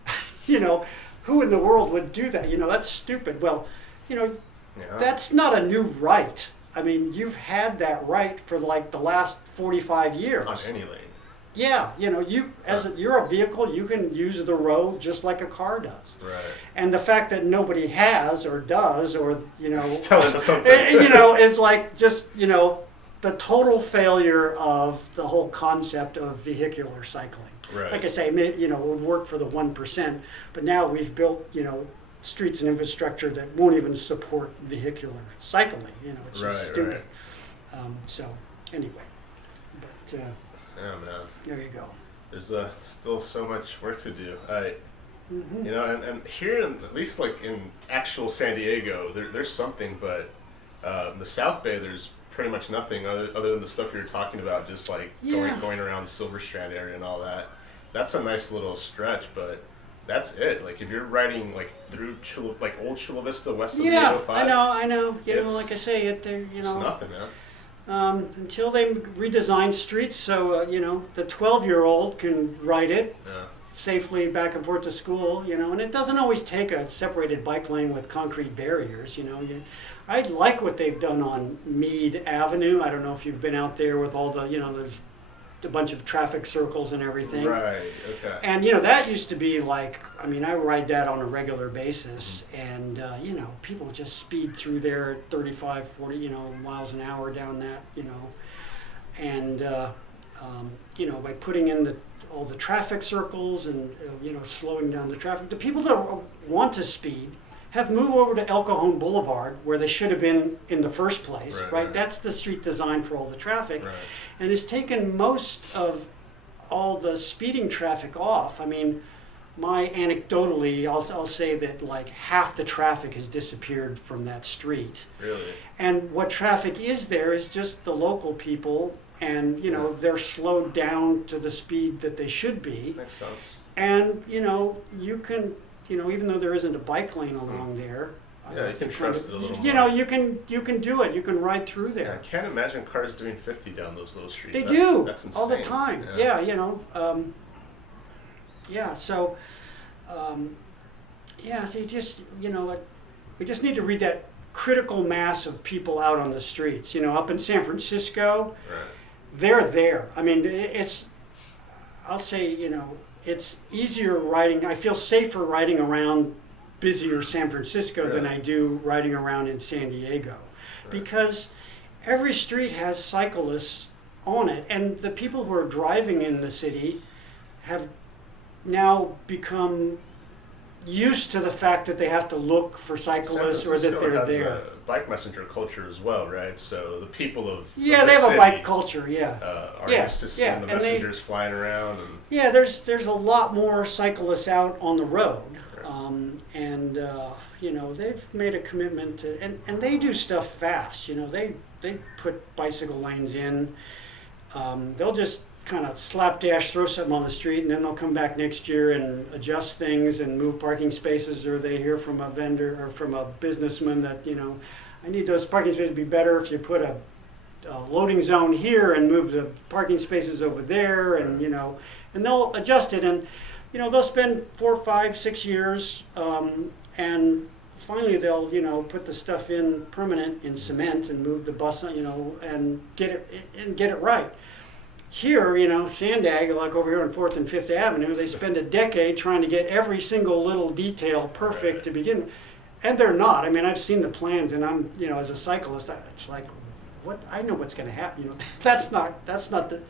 Who in the world would do that? That's stupid. Well, Yeah. that's not a new right. I mean, you've had that right for like the last 45 years. On any lane. Yeah, you're a vehicle, you can use the road just like a car does. Right. And the fact that nobody has or does or It's telling us something. is like just the total failure of the whole concept of vehicular cycling. Right. Like I say, it would work for the 1%, but now we've built streets and infrastructure that won't even support vehicular cycling. It's Right, just stupid. right. So anyway, but Yeah, man. there you go. There's still so much work to do. Mhm. And here, at least like in actual San Diego, there's something, but the South Bay, there's pretty much nothing other than the stuff you were talking about, just like Yeah. going around the Silver Strand area and all that. That's a nice little stretch, but that's it. Like if you're riding like through old Chula Vista west of the Yeah, 805, I know. It's- Like I say, it's it's nothing, man. until they redesign streets so the 12-year-old can ride it Yeah. safely back and forth to school, and it doesn't always take a separated bike lane with concrete barriers, I like what they've done on Mead Avenue. I don't know if you've been out there with all the, there's a bunch of traffic circles and everything. Right. Okay. And that used to be like, I ride that on a regular basis, and people just speed through there at 35, 40, miles an hour down that, and by putting in all the traffic circles and slowing down the traffic, the people that want to speed have moved over to El Cajon Boulevard, where they should have been in the first place, right? That's the street design for all the traffic, Right. and it's taken most of all the speeding traffic off. Anecdotally, I'll say that like half the traffic has disappeared from that street. Really. And what traffic is there is just the local people, and they're slowed down to the speed that they should be. Makes sense. And you can, even though there isn't a bike lane along there. Yeah, you can trust it a little more. You can do it. You can ride through Yeah, I there. can't imagine cars doing 50 down those little streets. They That's- do That's insane. all the time. Yeah. So, they just, we just need to read that critical mass of people out on the streets. Up in San Francisco, Right. they're there. I'll say, it's easier riding. I feel safer riding around busier San Francisco than Really? I do riding around in San Diego, Right. because every street has cyclists on it, and the people who are driving in the city have now become used to the fact that they have to look for cyclists or that San they're Francisco has there. a bike messenger culture as well, right? So the people of Yeah, of they the have a city, bike culture. Yeah. Are Yeah, used to seeing yeah, the and they- messengers flying around, and Yeah, there's a lot more cyclists out on the road, Right. and they've made a commitment to, and they do stuff fast. They put bicycle lanes in. They'll just kind of slapdash throw something on the street, and then they'll come back next year and adjust things and move parking spaces, or they hear from a vendor or from a businessman that I need those parking spaces to be better if you put a loading zone here and move the parking spaces over there, and and they'll adjust it, and they'll spend 4, 5, 6 years, and finally they'll put the stuff in permanent in cement and move the bus, and get it right. Here, Sandag, like over here on 4th and 5th Avenue, they spend a decade trying to get every single little detail perfect to begin with. And they're not. I mean, I've seen the plans, and I'm, as a cyclist, it's like, what? I know what's going to happen. That's not the.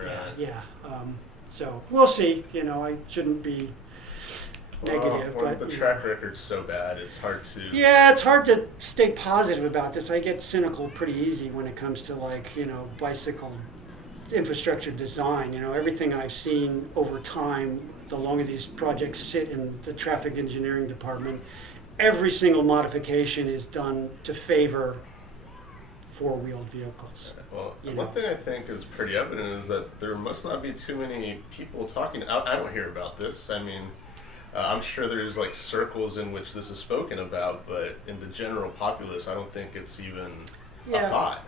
Right. Yeah. So we'll see. I shouldn't be negative, well, but the track record's so bad, it's hard to. Yeah, it's hard to stay positive about this. I get cynical pretty easy when it comes to bicycle infrastructure design. Everything I've seen over time, the longer these projects sit in the traffic engineering department, every single modification is done to favor four-wheeled vehicles. Well, one thing I think is pretty evident is that there must not be too many people talking. I don't hear about this. I mean, I'm sure there's circles in which this is spoken about, but in the general populace, I don't think it's even a thought.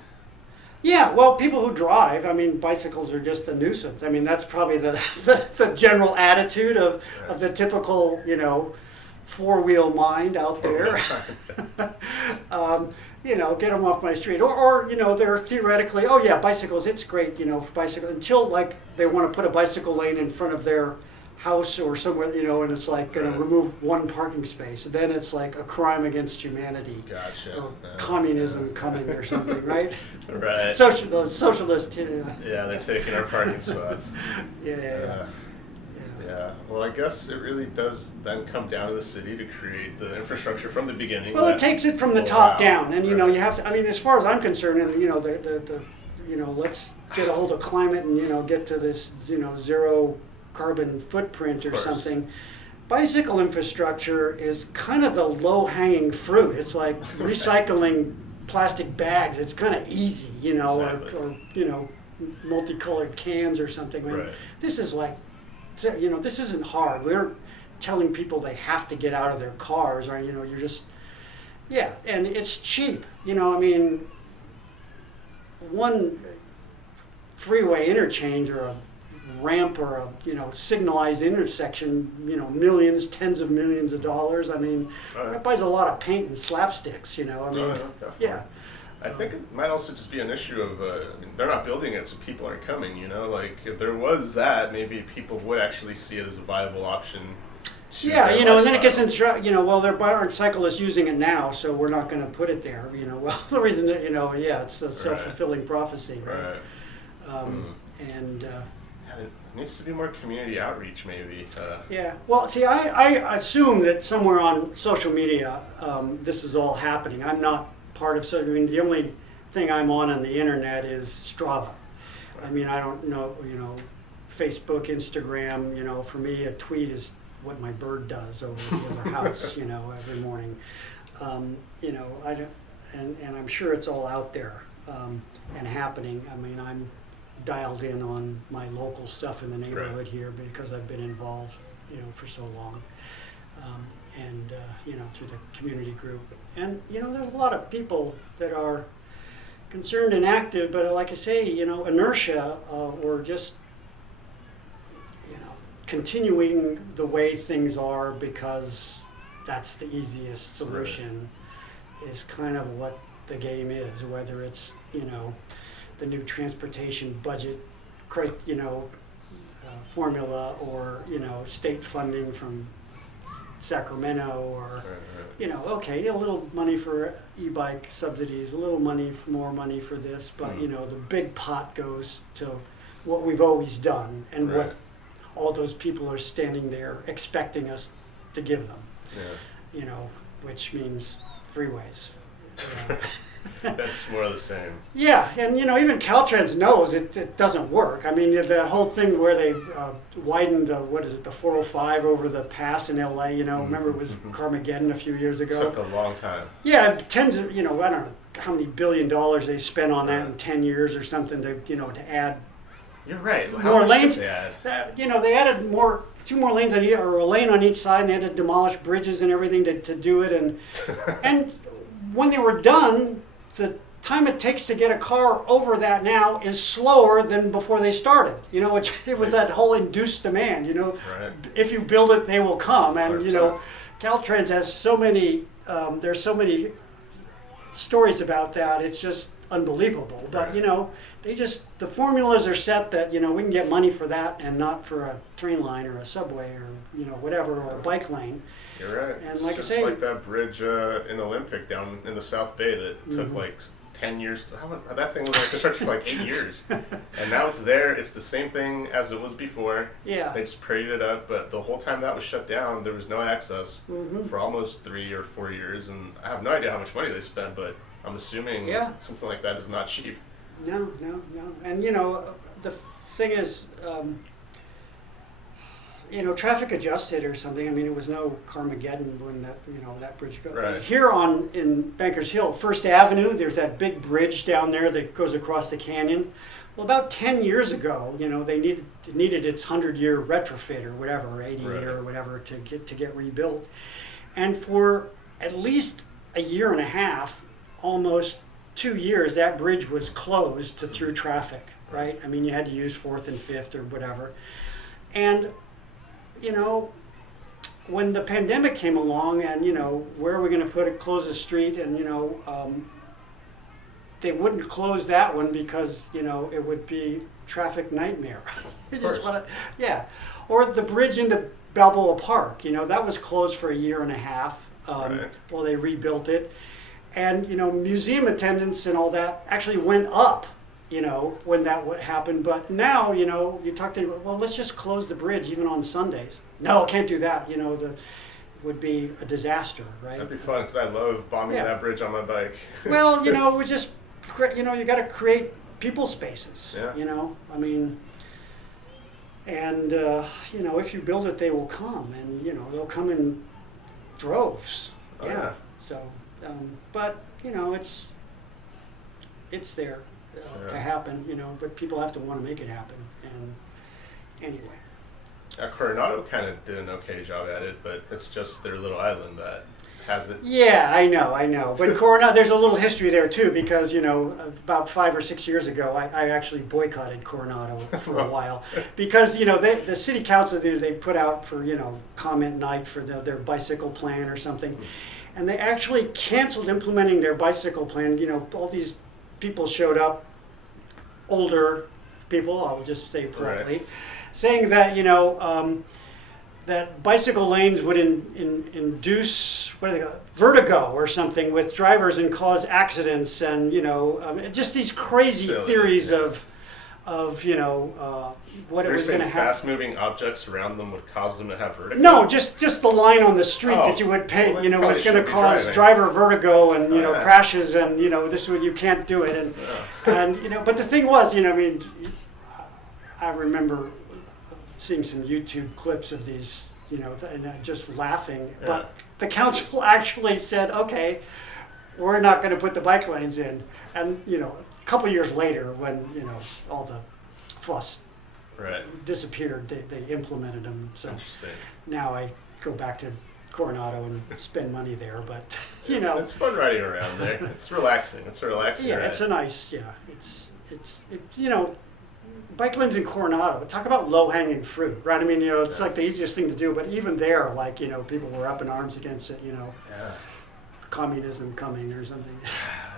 Yeah, well, people who drive, I mean, bicycles are just a nuisance. I mean, that's probably the general attitude of the typical, four-wheel mind out there. Get them off my street. Or they're theoretically, oh yeah, bicycles, it's great, bicycle, until they want to put a bicycle lane in front of their house or somewhere, and it's going to remove one parking space. Then it's like a crime against humanity. Gotcha. Or communism coming or something, right? Right. Socialist. Yeah, they're taking our parking spots. Yeah. Yeah, well, I guess it really does then come down to the city to create the infrastructure from the beginning. Well, it takes it from the top down, and you have to. I mean, as far as I'm concerned, and let's get a hold of climate and get to this zero carbon footprint or something. Bicycle infrastructure is kind of the low-hanging fruit. It's like recycling plastic bags. It's kind of easy, Exactly. or multicolored cans or something. I mean, this is this isn't hard. We're telling people they have to get out of their cars, or you're just, and it's cheap. I mean, one freeway interchange or a ramp or a signalized intersection, millions, tens of millions of dollars. I mean, that buys a lot of paint and slapsticks. Yeah. I think it might also just be an issue of they're not building it, so people aren't coming. If there was that, maybe people would actually see it as a viable option. And then it gets into well, there aren't cyclists using it now, so we're not going to put it there. Well, the reason that it's a self-fulfilling prophecy, right? And there needs to be more community outreach, maybe. Well, see, I assume that somewhere on social media, this is all happening. I'm not part of, the only thing I'm on the internet is Strava. I mean, I don't know, Facebook, Instagram, for me a tweet is what my bird does over the other house, every morning. I don't, and I'm sure it's all out there and happening. I mean, I'm dialed in on my local stuff in the neighborhood here because I've been involved, for so long. Through the community group. And, there's a lot of people that are concerned and active, but like I say, inertia or just, continuing the way things are because that's the easiest solution is kind of what the game is, whether it's, the new transportation budget, formula or, state funding from Sacramento or, a little money for e-bike subsidies, a little more money for this, but, the big pot goes to what we've always done and what all those people are standing there expecting us to give them, which means freeways. That's more of the same. Yeah, and even Caltrans knows it doesn't work. I mean, the whole thing where they widened the 405 over the pass in LA, remember it was Carmageddon a few years ago? It took a long time. Yeah, tens of, I don't know how many $1 billion they spent on that in 10 years or something to add. You're right. More lanes. They add? They added two more lanes on or a lane on each side, and they had to demolish bridges and everything to do it. And and when they were done, the time it takes to get a car over that now is slower than before they started. It was that whole induced demand. If you build it, they will come. And 100%. Caltrans has so many. There's so many stories about that. It's just unbelievable. But Right. you know, the formulas are set that, you know, we can get money for that and not for a train line or a subway or, you know, whatever, or a bike lane. You're right. And It's like I just say- like that bridge in Olympic down in the South Bay that took Mhm. like 10 years. That thing was in construction for like 8 years. And now it's there. It's the same thing as it was before. Yeah. They just prayed it up, but the whole time that was shut down, there was no access Mhm. for almost 3 or 4 years. And I have no idea how much money they spent, but I'm assuming Yeah. something like that is not cheap. No. And, you know, the thing is, you know, traffic adjusted or something. I mean, it was no Carmageddon when that, you know, that bridge goes. Right. Here in Bankers Hill, First Avenue, there's that big bridge down there that goes across the canyon. Well, about 10 years ago, you know, it needed its 100-year retrofit or whatever, or 80-year Right. or whatever to get rebuilt. And for at least a year and a half, almost 2 years, that bridge was closed to through traffic, right? I mean, you had to use 4th and 5th or whatever. And, you know, when the pandemic came along and, you know, where are we going to close the street? And, you know, they wouldn't close that one because, you know, it would be traffic nightmare. They Of just course. wanna, yeah. Or the bridge into Balboa Park, you know, that was closed for a year and a half Right. while they rebuilt it. And, you know, museum attendance and all that actually went up, you know, when that happened. But now, you know, you talk to, well, let's just close the bridge even on Sundays. No, can't do that. You know, would be a disaster, right? That'd be fun because I love bombing Yeah. that bridge on my bike. Well, you know, we just, you know, you got to create people spaces. Yeah. You know, I mean, and you know, if you build it, they will come, and you know, they'll come in droves. Oh, yeah. yeah. So, but you know, it's there to Yeah. happen. You know, but people have to want to make it happen. And anyway. Coronado kind of did an okay job at it, but it's just their little island that has it. Yeah, I know. But Coronado, there's a little history there too, because, you know, about 5 or 6 years ago, I actually boycotted Coronado for a while, because, you know, the city council, they put out for, you know, comment night for their bicycle plan or something, and they actually canceled implementing their bicycle plan. You know, all these people showed up, older people, I'll just say politely, Right. saying that, you know, that bicycle lanes would induce, what do they call it, vertigo or something with drivers and cause accidents, and, you know, just these crazy Silly, theories yeah. of you know, what So it you're was going saying to happen. fast-moving objects around them would cause them to have vertigo? No, just the line on the street Oh, that you would paint, well, you then know, was probably going to shouldn't be cause driving. driver vertigo and, you Oh, know, yeah. crashes, and, you know, this would, you can't do it. And, Yeah. and, you know, but the thing was, you know, I mean, I remember seeing some YouTube clips of these, you know, and just laughing. Yeah. But the council actually said, okay, we're not going to put the bike lanes in. And, you know, a couple years later, when, you know, all the fuss Right. disappeared, they implemented them. So Interesting. now I go back to Coronado and spend money there. But, you know, It's fun riding around there. It's relaxing. It's a relaxing yeah, ride. it's a nice, yeah, it's you know, bike lanes in Coronado, talk about low-hanging fruit, right? I mean, you know, it's Yeah. like the easiest thing to do, but even there, like, you know, people were up in arms against it, you know, Yeah. communism coming or something.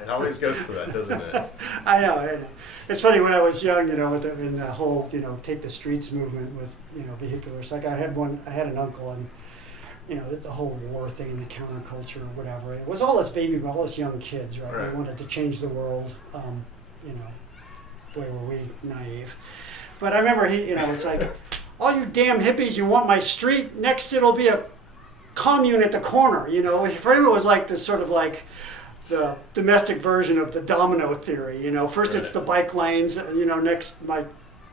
It always goes to that, doesn't it? I know, and it's funny, when I was young, you know, in the whole, you know, take the streets movement with, you know, vehiculars, like I had an uncle, and, you know, the whole war thing and the counterculture or whatever, it was all us all us young kids, right? Right. We wanted to change the world, you know, boy, were we naive. But I remember you know, it's like, all you damn hippies, you want my street? Next it'll be a commune at the corner, you know? For him it was like this sort of like the domestic version of the domino theory, you know? First it's Right. the bike lanes, you know, next my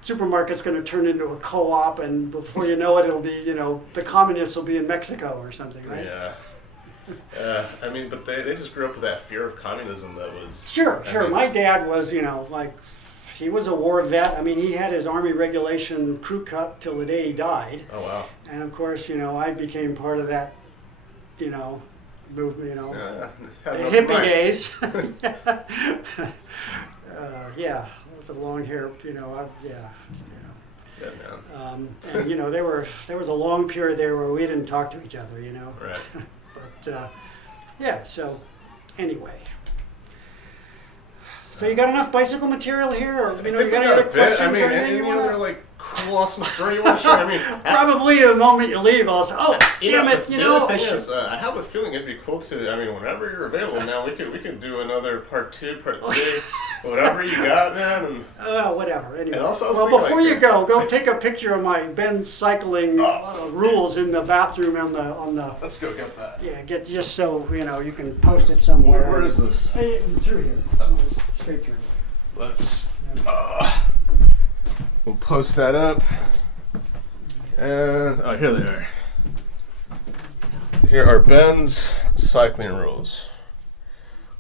supermarket's going to turn into a co-op, and before you know it, it'll be, you know, the communists will be in Mexico or something, right? Yeah. I mean, but they just grew up with that fear of communism that was... Sure. I mean, My dad was, you know, like, he was a war vet. I mean, he had his Army regulation crew cut till the day he died. Oh, wow. And of course, you know, I became part of that, you know, movement, you know, Had the no hippie mind. days. Yeah, with the long hair, you know, yeah. Yeah, man. And, you know, there was a long period there where we didn't talk to each other, you know. Right. But, yeah, so, anyway. So you got enough bicycle material here, or I you know, think you got we any other a bit. questions I mean, or anything any you other wanna? like cool, awesome story you want to share? I mean, Probably the moment you leave, I'll say, "Oh, damn it!" The You know. other thing is, I have a feeling it'd be cool to. I mean, whenever you're available, man, we can do another part 2, part 3, whatever you got, man. And Whatever. Anyway. And also I was Well, thinking, before like, you go take a picture of my Ben cycling rules in the bathroom on the. Let's go get that. Yeah, get just so you know you can post it somewhere. where is this? Hey, through here, straight through. Let's. We'll post that up. And here they are. Here are Ben's cycling rules.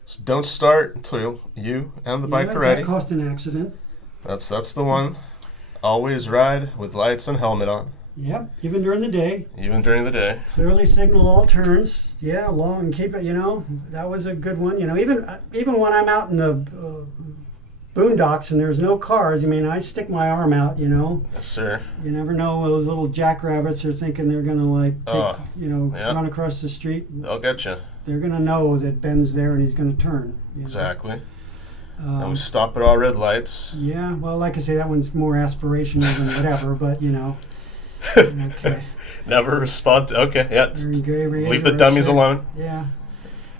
So don't start until you and the bike are ready. That caused an accident. That's the one. Always ride with lights and helmet on, Yep, even during the day. even during the day. Clearly signal all turns. Yeah, long and keep it. You know, that was a good one. You know, even when I'm out in the boondocks and there's no cars, I mean, I stick my arm out. You know. Yes, sir. You never know, those little jackrabbits are thinking they're gonna run across the street. They'll get you. They're gonna know that Ben's there and he's gonna turn. You know? Exactly. And we stop at all red lights. Yeah, well, like I say, that one's more aspirational than whatever, but you know. Okay. Never respond to. Okay, yeah. Leave the dummies alone. Yeah.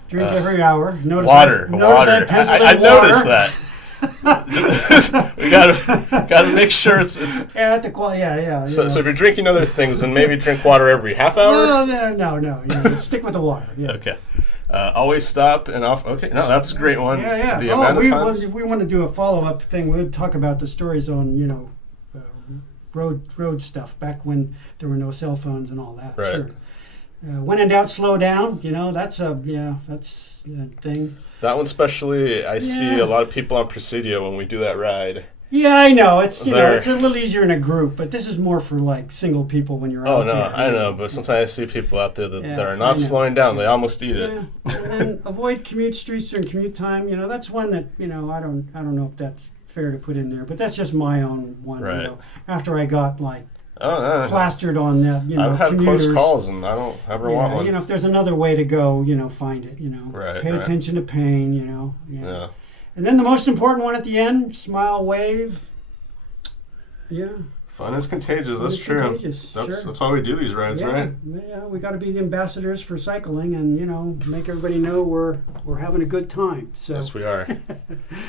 Drink every hour. Notice Water. I penciled I in noticed water. that. We gotta make sure it's. Yeah, at the quality. Yeah. So if you're drinking other things, then maybe drink water every half hour. No. You know, stick with the water. Yeah. Okay. Always stop and off. Okay, no, that's a great one. Yeah. The amount of times. We want to do a follow-up thing. We would talk about the stories on, you know, road stuff back when there were no cell phones and all that. Right. Sure. When in doubt, slow down. You know, that's a thing. That one especially, I see a lot of people on Presidio when we do that ride. Yeah, I know. It's it's a little easier in a group, but this is more for like single people when you're out there. I know, but sometimes I see people out there that are not slowing down. They almost eat it. And then avoid commute streets during commute time. You know, that's one that, you know, I don't know if that's fair to put in there, but that's just my own one. Right. You know, after I got like No. plastered on that, you know, I've had commuters. close calls, and I don't ever want one. You know, if there's another way to go, you know, find it. You know, pay attention to pain. You know. Yeah. And then the most important one at the end: smile, wave. Yeah. Fun is contagious. That's true. Contagious. That's why we do these rides, right? Yeah, we got to be the ambassadors for cycling, and you know, make everybody know we're having a good time. So. Yes, we are.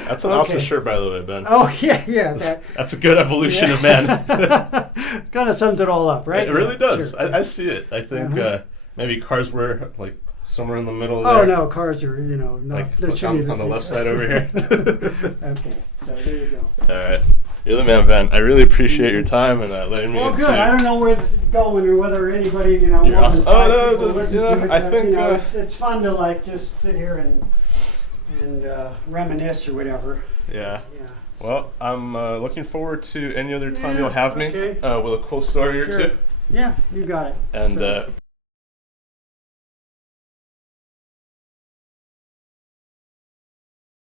That's an awesome shirt, by the way, Ben. Oh yeah. That's a good evolution of man. Kind of sums it all up, right? It really does. Sure. I see it. I think maybe cars were like somewhere in the middle there. Oh no, cars are, you know, not, like on the left side over here. Okay, so there you go. All right. You're the man, Ben. I really appreciate your time and letting me. Well, good. I don't know where this is going or whether anybody, you know, You're awesome. listen to it. I think you know, it's fun to like just sit here and reminisce or whatever. Yeah. Yeah. Well, I'm looking forward to any other time you'll have me with a cool story or two. Yeah, you got it. And So,